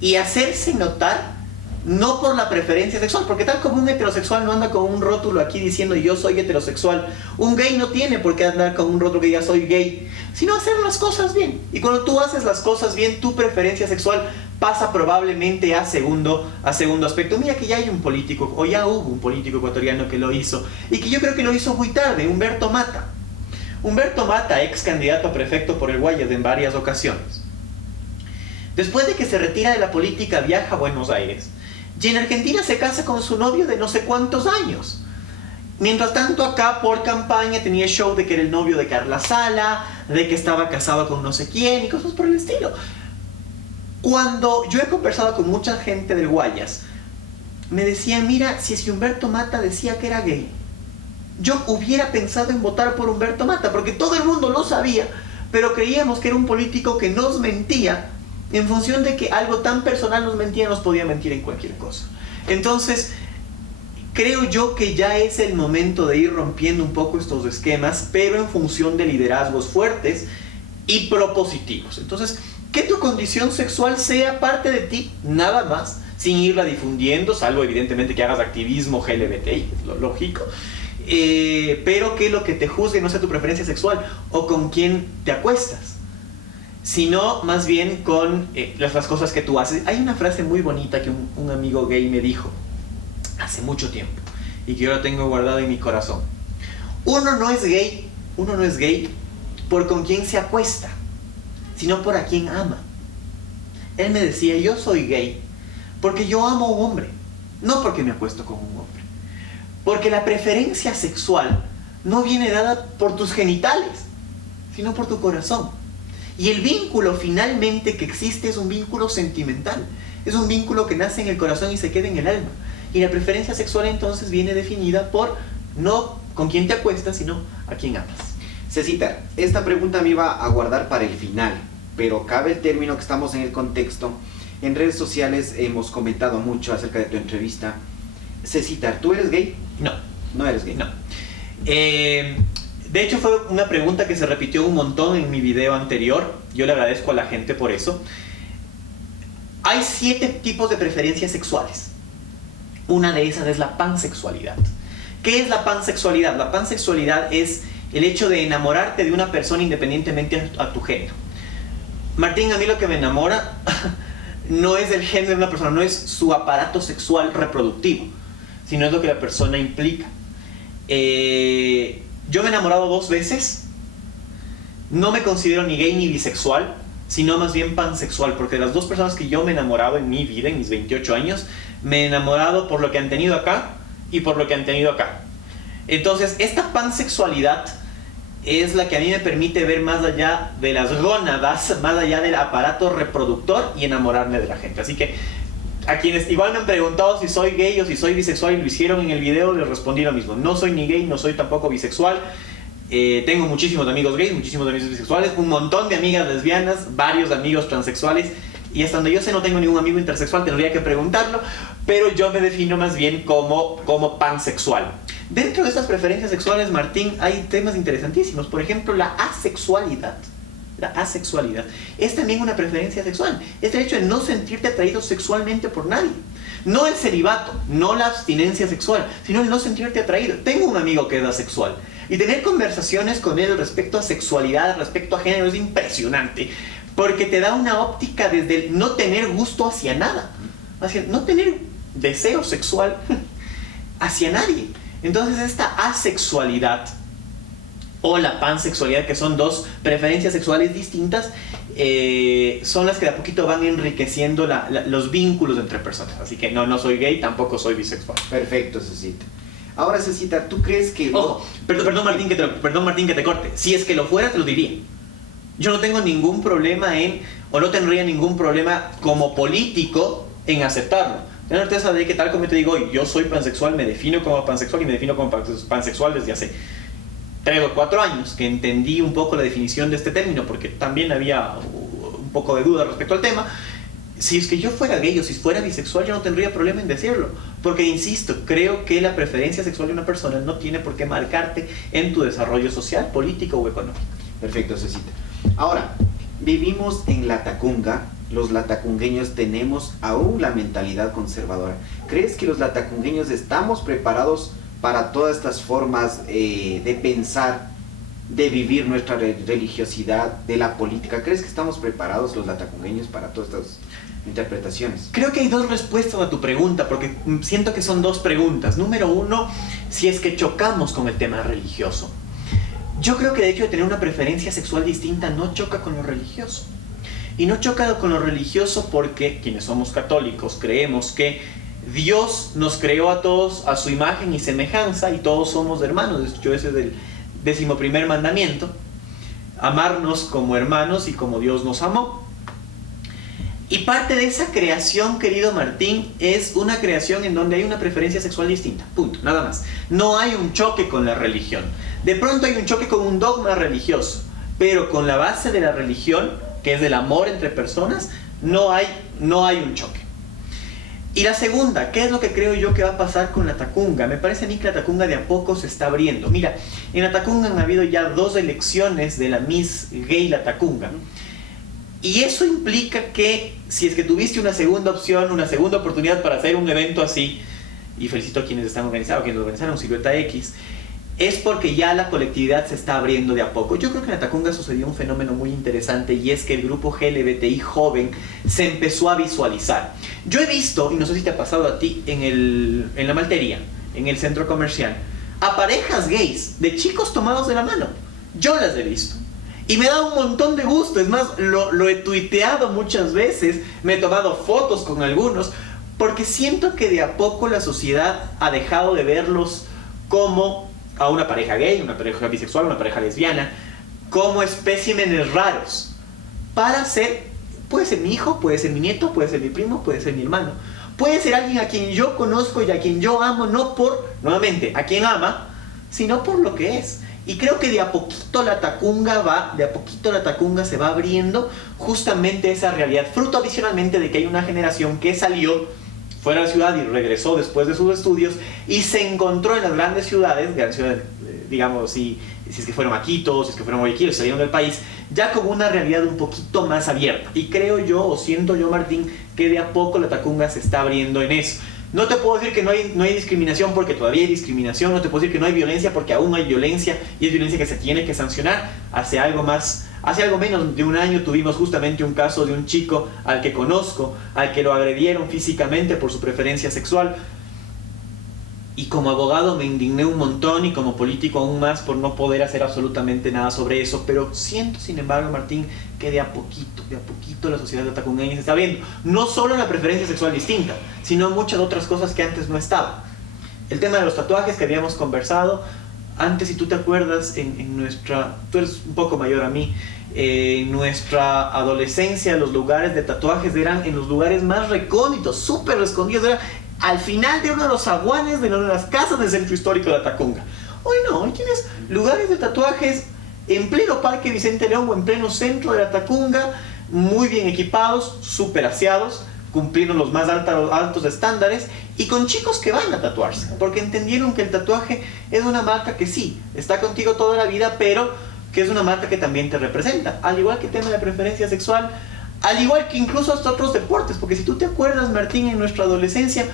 y hacerse notar no por la preferencia sexual, porque tal como un heterosexual no anda con un rótulo aquí diciendo yo soy heterosexual, un gay no tiene por qué andar con un rótulo que diga soy gay, sino hacer las cosas bien. Y cuando tú haces las cosas bien, tu preferencia sexual pasa probablemente a segundo aspecto. Mira que ya hay un político, o ya hubo un político ecuatoriano que lo hizo, y que yo creo que lo hizo muy tarde, Humberto Mata. Humberto Mata, ex candidato a prefecto por el Guayas en varias ocasiones. Después de que se retira de la política, viaja a Buenos Aires. Y en Argentina se casa con su novio de no sé cuántos años. Mientras tanto acá por campaña tenía show de que era el novio de Carla Sala, de que estaba casado con no sé quién y cosas por el estilo. Cuando yo he conversado con mucha gente del Guayas, me decían, mira, si Humberto Mata decía que era gay, yo hubiera pensado en votar por Humberto Mata, porque todo el mundo lo sabía, pero creíamos que era un político que nos mentía en función de que algo tan personal nos mentía, nos podía mentir en cualquier cosa. Entonces, creo yo que ya es el momento de ir rompiendo un poco estos esquemas, pero en función de liderazgos fuertes y propositivos. Entonces, que tu condición sexual sea parte de ti, nada más, sin irla difundiendo, salvo evidentemente que hagas activismo LGBTI, es lo lógico, pero que lo que te juzgue no sea tu preferencia sexual o con quién te acuestas, sino más bien con las cosas que tú haces. Hay una frase muy bonita que un amigo gay me dijo hace mucho tiempo y que yo lo tengo guardado en mi corazón. Uno no es gay por con quién se acuesta, sino por a quien ama. Él me decía, yo soy gay porque yo amo a un hombre, no porque me acuesto con un hombre. Porque la preferencia sexual no viene dada por tus genitales, sino por tu corazón. Y el vínculo finalmente que existe es un vínculo sentimental. Es un vínculo que nace en el corazón y se queda en el alma. Y la preferencia sexual entonces viene definida por no con quién te acuestas, sino a quién amas. Cecita, esta pregunta me iba a guardar para el final, pero cabe el término que estamos en el contexto. En redes sociales hemos comentado mucho acerca de tu entrevista. Cecita, ¿tú eres gay? No. No eres gay. No. De hecho fue una pregunta que se repitió un montón en mi video anterior. Yo le agradezco a la gente por eso. Hay 7 tipos de preferencias sexuales. Una de esas es la pansexualidad. ¿Qué es la pansexualidad? La pansexualidad es el hecho de enamorarte de una persona independientemente a tu género. Martín, a mí lo que me enamora no es el género de una persona, no es su aparato sexual reproductivo, sino es lo que la persona implica. Yo me he enamorado 2 veces. No me considero ni gay ni bisexual, sino más bien pansexual, porque de las 2 personas que yo me he enamorado en mi vida, en mis 28 años, me he enamorado por lo que han tenido acá y por lo que han tenido acá. Entonces, esta pansexualidad es la que a mí me permite ver más allá de las gónadas, más allá del aparato reproductor y enamorarme de la gente. Así que a quienes igual me han preguntado si soy gay o si soy bisexual y lo hicieron en el video, les respondí lo mismo. No soy ni gay, no soy tampoco bisexual. Tengo muchísimos amigos gays, muchísimos amigos bisexuales, un montón de amigas lesbianas, varios amigos transexuales, y hasta donde yo sé no tengo ningún amigo intersexual, tendría que preguntarlo, pero yo me defino más bien como pansexual. Dentro de estas preferencias sexuales, Martín, hay temas interesantísimos. Por ejemplo, la asexualidad. La asexualidad es también una preferencia sexual. Es el hecho de no sentirte atraído sexualmente por nadie. No el celibato, no la abstinencia sexual, sino el no sentirte atraído. Tengo un amigo que es asexual y tener conversaciones con él respecto a sexualidad, respecto a género, es impresionante, porque te da una óptica desde el no tener gusto hacia nada, hacia no tener deseo sexual hacia nadie. Entonces esta asexualidad o la pansexualidad, que son 2 preferencias sexuales distintas, son las que de a poquito van enriqueciendo los vínculos entre personas. Así que no soy gay, tampoco soy bisexual. Perfecto, Cecita. Ahora, Cecita, ¿tú crees que...? Ojo, perdón Martín que te corte. Si es que lo fuera, te lo diría. Yo no tengo ningún problema o no tendría ningún problema como político en aceptarlo. Tengo la certeza de que, tal como te digo hoy, yo soy pansexual, me defino como pansexual y me defino como pansexual desde hace 3 o 4 años que entendí un poco la definición de este término, porque también había un poco de duda respecto al tema. Si es que yo fuera gay o si fuera bisexual, yo no tendría problema en decirlo, porque insisto, creo que la preferencia sexual de una persona no tiene por qué marcarte en tu desarrollo social, político o económico. Perfecto, Cecita. Ahora, vivimos en Latacunga. Los latacungueños tenemos aún la mentalidad conservadora. ¿Crees que los latacungueños estamos preparados para todas estas formas de pensar, de vivir nuestra religiosidad, de la política? ¿Crees que estamos preparados los latacungueños para todas estas interpretaciones? Creo que hay 2 respuestas a tu pregunta, porque siento que son 2 preguntas. Número 1, si es que chocamos con el tema religioso. Yo creo que el hecho de tener una preferencia sexual distinta no choca con lo religioso. Y no choca con lo religioso porque quienes somos católicos creemos que Dios nos creó a todos a su imagen y semejanza y todos somos hermanos. De hecho, ese es el 11º mandamiento. Amarnos como hermanos y como Dios nos amó. Y parte de esa creación, querido Martín, es una creación en donde hay una preferencia sexual distinta. Punto, nada más. No hay un choque con la religión. De pronto hay un choque con un dogma religioso, pero con la base de la religión, que es del amor entre personas, no hay un choque. Y la segunda, ¿qué es lo que creo yo que va a pasar con Latacunga? Me parece a mí que Latacunga de a poco se está abriendo. Mira, en Latacunga han habido ya 2 elecciones de la Miss Gay Latacunga. Y eso implica que si es que tuviste una segunda opción, una segunda oportunidad para hacer un evento así, y felicito a quienes están organizados, quienes lo organizaron, Silueta X, es porque ya la colectividad se está abriendo de a poco. Yo creo que en Latacunga sucedió un fenómeno muy interesante, y es que el grupo LGBTI joven se empezó a visualizar. Yo he visto, y no sé si te ha pasado a ti, en la Maltería, en el centro comercial, a parejas gays, de chicos tomados de la mano. Yo las he visto. Y me da un montón de gusto. Es más, lo he tuiteado muchas veces, me he tomado fotos con algunos, porque siento que de a poco la sociedad ha dejado de verlos como a una pareja gay, una pareja bisexual, una pareja lesbiana, como especímenes raros. Para ser, puede ser mi hijo, puede ser mi nieto, puede ser mi primo, puede ser mi hermano. Puede ser alguien a quien yo conozco y a quien yo amo, no por, nuevamente, a quien ama, sino por lo que es. Y creo que de a poquito Latacunga se va abriendo justamente esa realidad, fruto adicionalmente de que hay una generación que salió fuera de la ciudad y regresó después de sus estudios y se encontró en las grandes ciudades, digamos, si es que fueron a Quito, si es que fueron a Guayaquil, salieron del país, ya con una realidad un poquito más abierta. Y creo yo, o siento yo, Martín, que de a poco Latacunga se está abriendo en eso. No te puedo decir que no hay discriminación, porque todavía hay discriminación. No te puedo decir que no hay violencia, porque aún hay violencia, y es violencia que se tiene que sancionar. Hace algo menos de un año tuvimos justamente un caso de un chico al que conozco, al que lo agredieron físicamente por su preferencia sexual. Y como abogado me indigné un montón, y como político aún más, por no poder hacer absolutamente nada sobre eso. Pero siento, sin embargo, Martín, que de a poquito la sociedad latacungueña se está viendo. No solo la preferencia sexual distinta, sino muchas otras cosas que antes no estaban. El tema de los tatuajes que habíamos conversado. Antes, si tú te acuerdas, tú eres un poco mayor a mí, en nuestra adolescencia los lugares de tatuajes eran en los lugares más recónditos, súper escondidos. Era al final de uno de los zaguanes de una de las casas del centro histórico de Latacunga. Hoy no, hoy tienes lugares de tatuajes en pleno Parque Vicente León o en pleno centro de Latacunga, muy bien equipados, súper aseados, cumpliendo los más altos estándares, y con chicos que van a tatuarse, porque entendieron que el tatuaje es una marca que sí, está contigo toda la vida, pero que es una marca que también te representa, al igual que el tema de preferencia sexual, al igual que incluso hasta otros deportes, porque si tú te acuerdas, Martín, en nuestra adolescencia,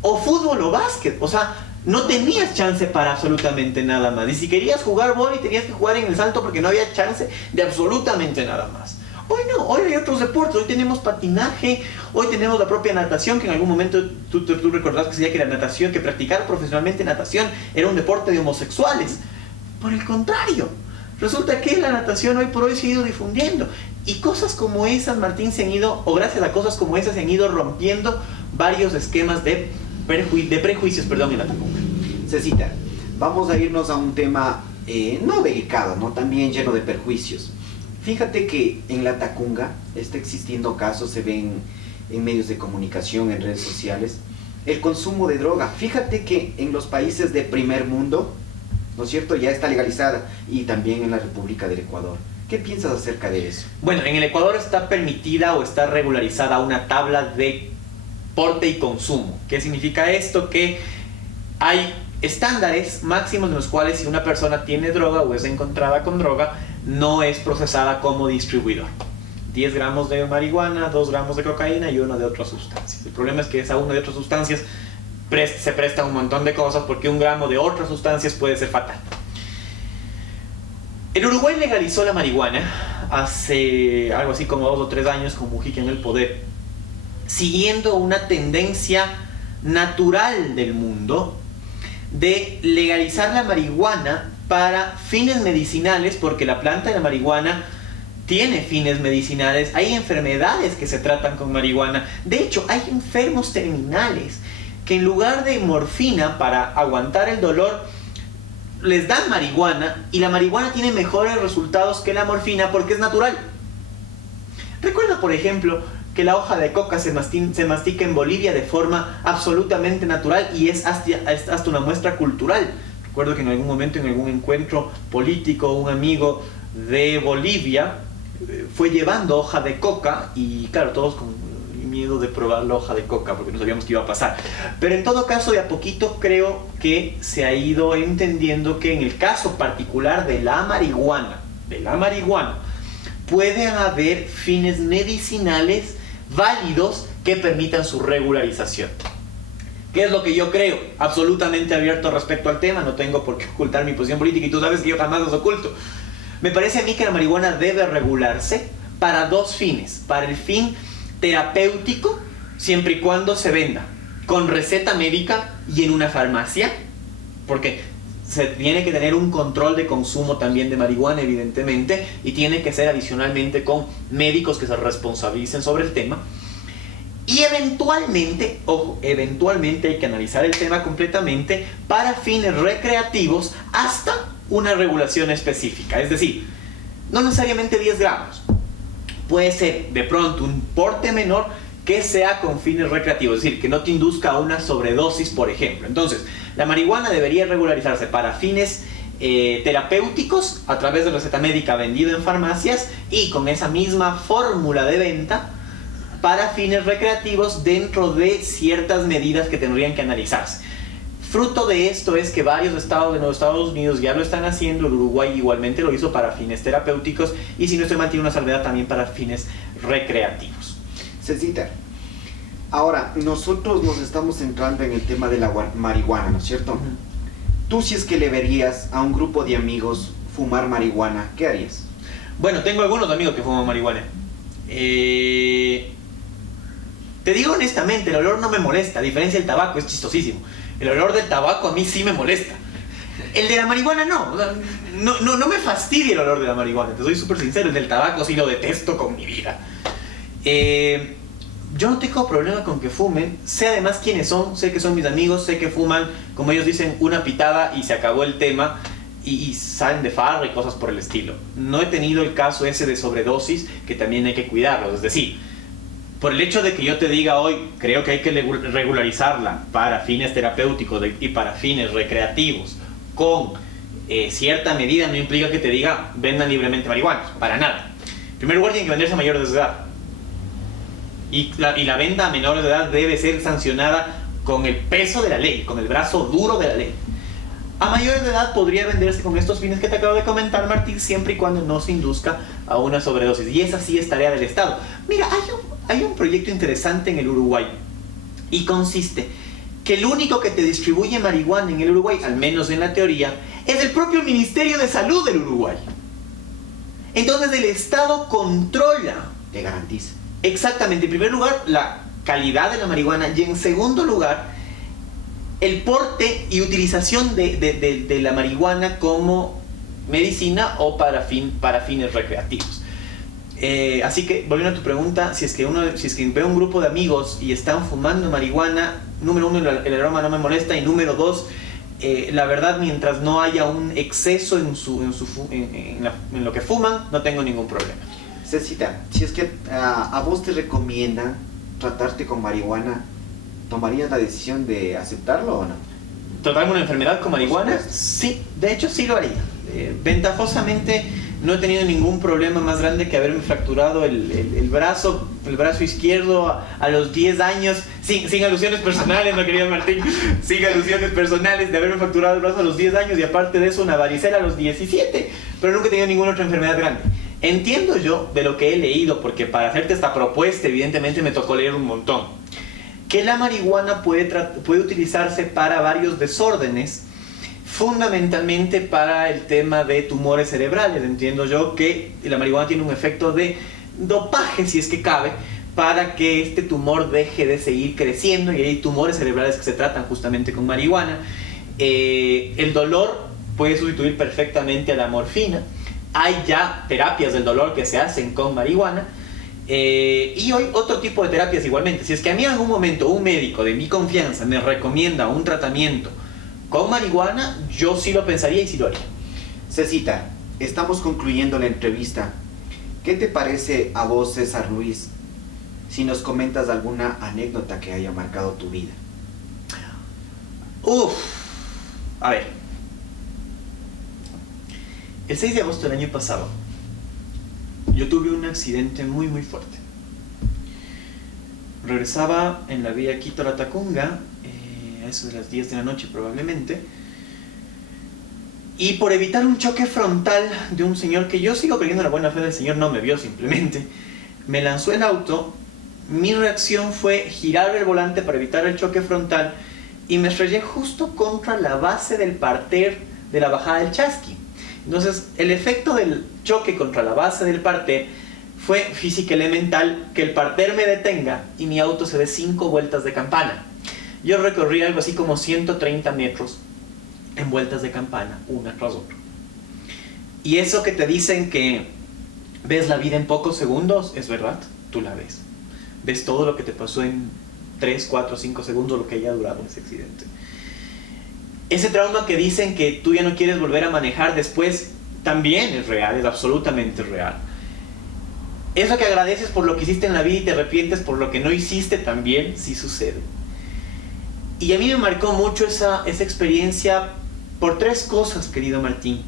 o fútbol o básquet, o sea, no tenías chance para absolutamente nada más. Y si querías jugar vóley, tenías que jugar en el salto porque no había chance de absolutamente nada más. Hoy no, hoy hay otros deportes. Hoy tenemos patinaje, hoy tenemos la propia natación, que en algún momento tú recordás que decía que la natación, que practicar profesionalmente natación era un deporte de homosexuales. Por el contrario, resulta que la natación hoy por hoy se ha ido difundiendo. Y cosas como esas, Martín, o gracias a cosas como esas se han ido rompiendo varios esquemas de prejuicios en Latacunga. Cecita, vamos a irnos a un tema no delicado, ¿no? También lleno de perjuicios. Fíjate que en la Tacunga está existiendo casos, se ven en medios de comunicación, en redes sociales, el consumo de droga. Fíjate que en los países de primer mundo, ¿no es cierto?, ya está legalizada, y también en la República del Ecuador. ¿Qué piensas acerca de eso? Bueno, en el Ecuador está permitida o está regularizada una tabla de porte y consumo. ¿Qué significa esto? Que hay estándares máximos en los cuales si una persona tiene droga o es encontrada con droga, no es procesada como distribuidor. 10 gramos de marihuana, 2 gramos de cocaína y 1 de otras sustancias. El problema es que esa 1 de otras sustancias se presta un montón de cosas, porque 1 gramo de otras sustancias puede ser fatal. El Uruguay legalizó la marihuana hace algo así como 2 o 3 años con Mujica en el poder, siguiendo una tendencia natural del mundo de legalizar la marihuana para fines medicinales, porque la planta de la marihuana tiene fines medicinales. Hay enfermedades que se tratan con marihuana. De hecho, hay enfermos terminales que en lugar de morfina para aguantar el dolor, les dan marihuana, y la marihuana tiene mejores resultados que la morfina porque es natural. Recuerda, por ejemplo, que la hoja de coca se mastica en Bolivia de forma absolutamente natural, y es hasta una muestra cultural. Recuerdo que en algún momento, en algún encuentro político, un amigo de Bolivia fue llevando hoja de coca, y claro, todos con miedo de probar la hoja de coca porque no sabíamos qué iba a pasar. Pero en todo caso, de a poquito creo que se ha ido entendiendo que en el caso particular de la marihuana, puede haber fines medicinales válidos que permitan su regularización. ¿Qué es lo que yo creo? Absolutamente abierto respecto al tema, no tengo por qué ocultar mi posición política, y tú sabes que yo jamás los oculto. Me parece a mí que la marihuana debe regularse para 2 fines. Para el fin terapéutico, siempre y cuando se venda con receta médica y en una farmacia, porque se tiene que tener un control de consumo también de marihuana, evidentemente, y tiene que ser adicionalmente con médicos que se responsabilicen sobre el tema. Y eventualmente, ojo, eventualmente hay que analizar el tema completamente para fines recreativos hasta una regulación específica. Es decir, no necesariamente 10 gramos. Puede ser de pronto un porte menor que sea con fines recreativos, es decir, que no te induzca a una sobredosis, por ejemplo. Entonces, la marihuana debería regularizarse para fines terapéuticos a través de receta médica vendida en farmacias, y con esa misma fórmula de venta para fines recreativos dentro de ciertas medidas que tendrían que analizarse. Fruto de esto es que varios estados de los Estados Unidos ya lo están haciendo. El Uruguay igualmente lo hizo para fines terapéuticos, y si no estoy mal, tiene una salvedad también para fines recreativos. Cecita, ahora nosotros nos estamos centrando en el tema de la marihuana, ¿no es cierto? Tú, si es que le verías a un grupo de amigos fumar marihuana, ¿qué harías? Bueno, tengo algunos amigos que fuman marihuana. Te digo honestamente, el olor no me molesta, a diferencia del tabaco, es chistosísimo. El olor del tabaco a mí sí me molesta. El de la marihuana no. No me fastidia el olor de la marihuana, te soy súper sincero. El del tabaco sí lo detesto con mi vida. Yo no tengo problema con que fumen. Sé además quiénes son, sé que son mis amigos, sé que fuman, como ellos dicen, una pitada y se acabó el tema, y salen de farra y cosas por el estilo. No he tenido el caso ese de sobredosis, que también hay que cuidarlo. Es decir, por el hecho de que yo te diga hoy, creo que hay que regularizarla para fines terapéuticos y para fines recreativos con cierta medida, no implica que te diga vendan libremente marihuana, para nada. En primer lugar, tiene que venderse a mayores de edad, y la venta a menores de edad debe ser sancionada con el peso de la ley, con el brazo duro de la ley. A mayores de edad podría venderse con estos fines que te acabo de comentar, Martín, siempre y cuando no se induzca a una sobredosis, y esa sí es tarea del Estado. Mira, hay un proyecto interesante en el Uruguay, y consiste que el único que te distribuye marihuana en el Uruguay, al menos en la teoría, es el propio Ministerio de Salud del Uruguay. Entonces el Estado controla, Te garantiza. exactamente, en primer lugar, la calidad de la marihuana, y en segundo lugar, el porte y utilización de la marihuana como medicina o para fines recreativos. Así que, volviendo a tu pregunta, si es que veo un grupo de amigos y están fumando marihuana, número 1, el aroma no me molesta, y número 2, La verdad, mientras no haya un exceso en lo que fuman, no tengo ningún problema. Cecita, si es que a vos te recomiendan tratarte con marihuana, ¿tomarías la decisión de aceptarlo o no? ¿Tratarme una enfermedad con marihuana? Sí, de hecho sí lo haría. Ventajosamente no he tenido ningún problema más grande que haberme fracturado el brazo izquierdo a los 10 años, sin alusiones personales, no querido Martín, sin alusiones personales, de haberme fracturado el brazo a los 10 años y aparte de eso una varicela a los 17, pero nunca he tenido ninguna otra enfermedad grande. Entiendo yo de lo que he leído, porque para hacerte esta propuesta evidentemente me tocó leer un montón, que la marihuana puede utilizarse para varios desórdenes, fundamentalmente para el tema de tumores cerebrales. Entiendo yo que la marihuana tiene un efecto de dopaje, si es que cabe, para que este tumor deje de seguir creciendo, y hay tumores cerebrales que se tratan justamente con marihuana. El dolor puede sustituir perfectamente a la morfina. Hay ya terapias del dolor que se hacen con marihuana. Y hoy otro tipo de terapias igualmente. Si es que a mí en algún momento un médico de mi confianza me recomienda un tratamiento con marihuana, yo sí lo pensaría y sí lo haría. Cecita, estamos concluyendo la entrevista. ¿Qué te parece a vos, César Luis, si nos comentas alguna anécdota que haya marcado tu vida? A ver. El 6 de agosto del año pasado, yo tuve un accidente muy fuerte. Regresaba en la vía Quito-Latacunga, a eso de las 10 de la noche probablemente, y por evitar un choque frontal de un señor que yo sigo creyendo en la buena fe del señor, no me vio simplemente, me lanzó el auto. Mi reacción fue girar el volante para evitar el choque frontal y me estrellé justo contra la base del parter de la bajada del Chasqui. Entonces, el efecto del choque contra la base del parter fue física elemental, que el parter me detenga y mi auto se dé 5 vueltas de campana. Yo recorrí algo así como 130 metros en vueltas de campana, una tras otra. Y eso que te dicen que ves la vida en pocos segundos, es verdad, tú la ves. Ves todo lo que te pasó en 3, 4, 5 segundos, lo que haya durado ese accidente. Ese trauma que dicen que tú ya no quieres volver a manejar después, también es real, es absolutamente real. Eso que agradeces por lo que hiciste en la vida y te arrepientes por lo que no hiciste, también sí sucede. Y a mí me marcó mucho esa experiencia por 3 cosas, querido Martín.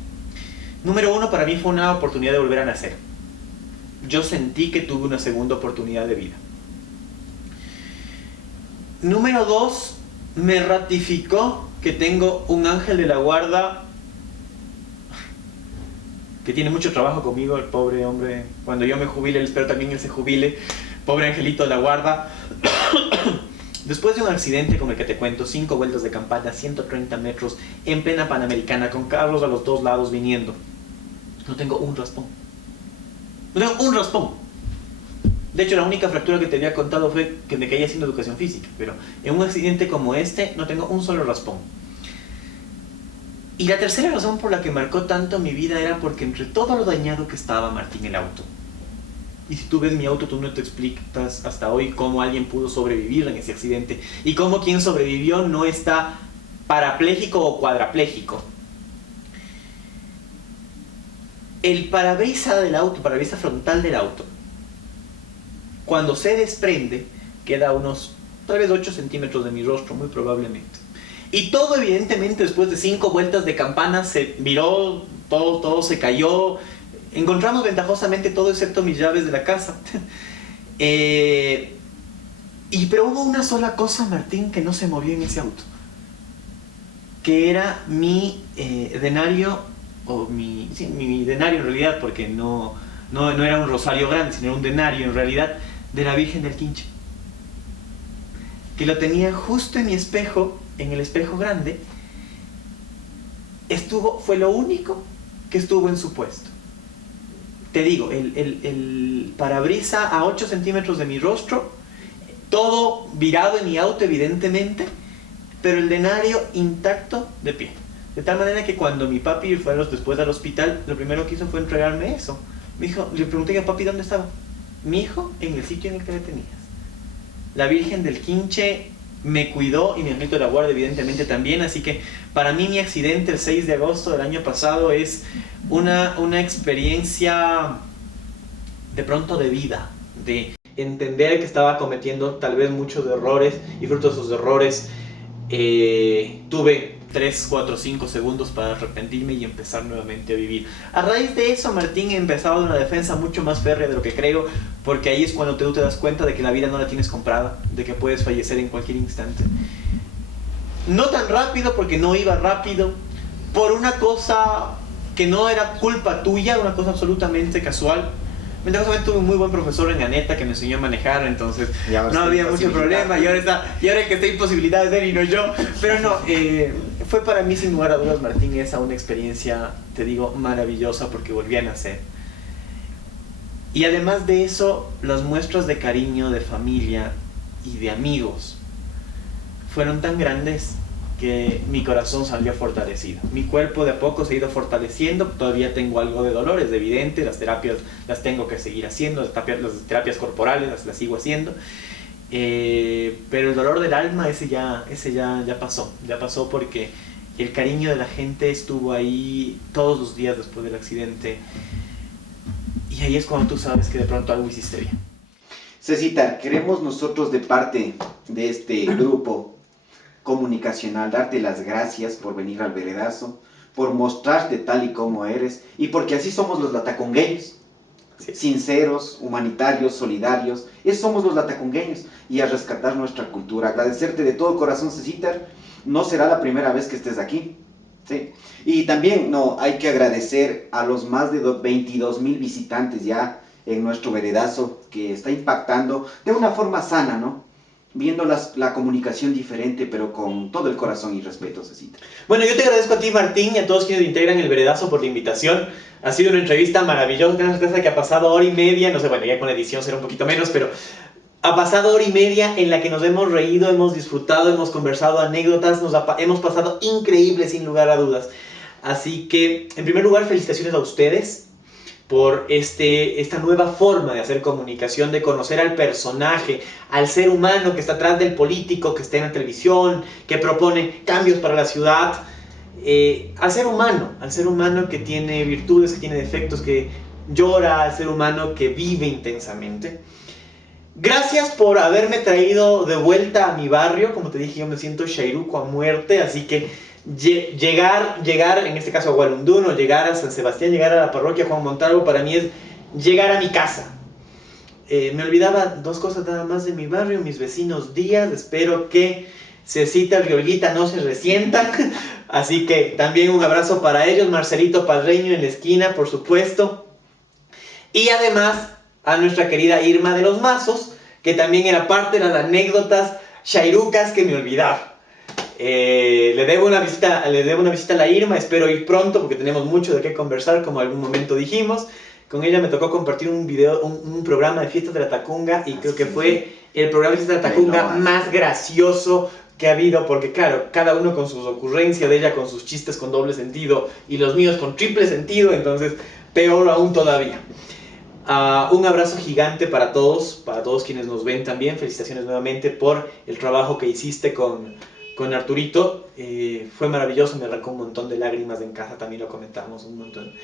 Número 1, para mí fue una oportunidad de volver a nacer. Yo sentí que tuve una segunda oportunidad de vida. Número 2, me ratificó que tengo un ángel de la guarda que tiene mucho trabajo conmigo, el pobre hombre. Cuando yo me jubile, espero también él se jubile. Pobre angelito de la guarda. Después de un accidente como el que te cuento, 5 vueltas de campana, 130 metros, en plena Panamericana, con carros a los 2 lados viniendo, no tengo un raspón. No tengo un raspón. De hecho, la única fractura que te había contado fue que me caí haciendo educación física, pero en un accidente como este no tengo un solo raspón. Y la tercera razón por la que marcó tanto mi vida era porque entre todo lo dañado que estaba, Martín, el auto. Y si tú ves mi auto, tú no te explicas hasta hoy cómo alguien pudo sobrevivir en ese accidente y cómo quien sobrevivió no está parapléjico o cuadrapléjico. El parabrisas del auto, parabrisas frontal del auto, cuando se desprende, queda a unos tal vez 8 centímetros de mi rostro, muy probablemente. Y todo evidentemente después de 5 vueltas de campana se viró, todo se cayó. Encontramos ventajosamente todo excepto mis llaves de la casa. Pero hubo una sola cosa, Martín, que no se movió en ese auto. Que era mi denario, mi denario en realidad, porque no era un rosario grande, sino un denario en realidad, de la Virgen del Quinche. Que lo tenía justo en mi espejo, en el espejo grande. Fue lo único que estuvo en su puesto. Te digo, el parabrisa a 8 centímetros de mi rostro, todo virado en mi auto evidentemente, pero el denario intacto de pie. De tal manera que cuando mi papi fue después al hospital, lo primero que hizo fue entregarme eso. Le pregunté a papi dónde estaba. Mi hijo, en el sitio en el que le tenías. La Virgen del Quinche me cuidó y mi angelito de la guarda evidentemente también, así que para mí mi accidente el 6 de agosto del año pasado es una experiencia de pronto de vida, de entender que estaba cometiendo tal vez muchos errores y fruto de esos errores tuve 3, 4, 5 segundos para arrepentirme y empezar nuevamente a vivir. A raíz de eso, Martín, he empezado una defensa mucho más férrea de lo que creo, porque ahí es cuando tú te das cuenta de que la vida no la tienes comprada, de que puedes fallecer en cualquier instante. No tan rápido, porque no iba rápido, por una cosa que no era culpa tuya, una cosa absolutamente casual. Mientras tuve un muy buen profesor en Aneta que me enseñó a manejar, entonces no había mucho problema, y ahora el que está imposibilitado es él y no yo. Pero no, fue para mí sin lugar a dudas, Martín, esa una experiencia, te digo, maravillosa, porque volví a nacer. Y además de eso, las muestras de cariño de familia y de amigos fueron tan grandes que mi corazón salió fortalecido. Mi cuerpo de a poco se ha ido fortaleciendo, todavía tengo algo de dolor, es evidente, las terapias las tengo que seguir haciendo, las terapias corporales las sigo haciendo, pero el dolor del alma, ese ya pasó porque el cariño de la gente estuvo ahí todos los días después del accidente, y ahí es cuando tú sabes que de pronto algo hiciste bien. Cecita, queremos nosotros de parte de este grupo comunicacional darte las gracias por venir al Veredazo, por mostrarte tal y como eres, y porque así somos los latacungueños, sí. Sinceros, humanitarios, solidarios, eso somos los latacungueños, y a rescatar nuestra cultura. Agradecerte de todo corazón, Cecita, no será la primera vez que estés aquí, ¿sí? Y también hay que agradecer a los más de 22,000 visitantes ya en nuestro Veredazo, que está impactando de una forma sana, ¿no? Viendo la comunicación diferente, pero con todo el corazón y respeto, Cecita. Bueno, yo te agradezco a ti, Martín, y a todos quienes integran el Veredazo por la invitación. Ha sido una entrevista maravillosa, tengo certeza que ha pasado hora y media, no sé, bueno, ya con la edición será un poquito menos, pero ha pasado hora y media en la que nos hemos reído, hemos disfrutado, hemos conversado anécdotas, hemos pasado increíble sin lugar a dudas. Así que, en primer lugar, felicitaciones a ustedes por esta nueva forma de hacer comunicación, de conocer al personaje, al ser humano que está atrás del político, que está en la televisión, que propone cambios para la ciudad, al ser humano que tiene virtudes, que tiene defectos, que llora, al ser humano que vive intensamente. Gracias por haberme traído de vuelta a mi barrio. Como te dije, yo me siento chairuco a muerte, así que llegar en este caso a Gualunduno, llegar a San Sebastián, llegar a la parroquia Juan Montalvo, para mí es llegar a mi casa. Me olvidaba dos cosas nada más de mi barrio, mis vecinos Díaz, espero que Cecita y Olguita no se resientan, así que también un abrazo para ellos, Marcelito Parreño en la esquina, por supuesto, y además a nuestra querida Irma de los Mazos, que también era parte de las anécdotas chairucas que me olvidaba. Le debo una visita a la Irma, espero ir pronto porque tenemos mucho de qué conversar, como algún momento dijimos. Con ella me tocó compartir un programa de fiestas de la Tacunga, y creo que fue el programa de fiestas de la Tacunga más gracioso que ha habido, porque claro, cada uno con sus ocurrencias, de ella con sus chistes con doble sentido y los míos con triple sentido, entonces peor aún todavía. Un abrazo gigante para todos quienes nos ven también. Felicitaciones nuevamente por el trabajo que hiciste con Arturito. Fue maravilloso, me arrancó un montón de lágrimas en casa, también lo comentamos un montón.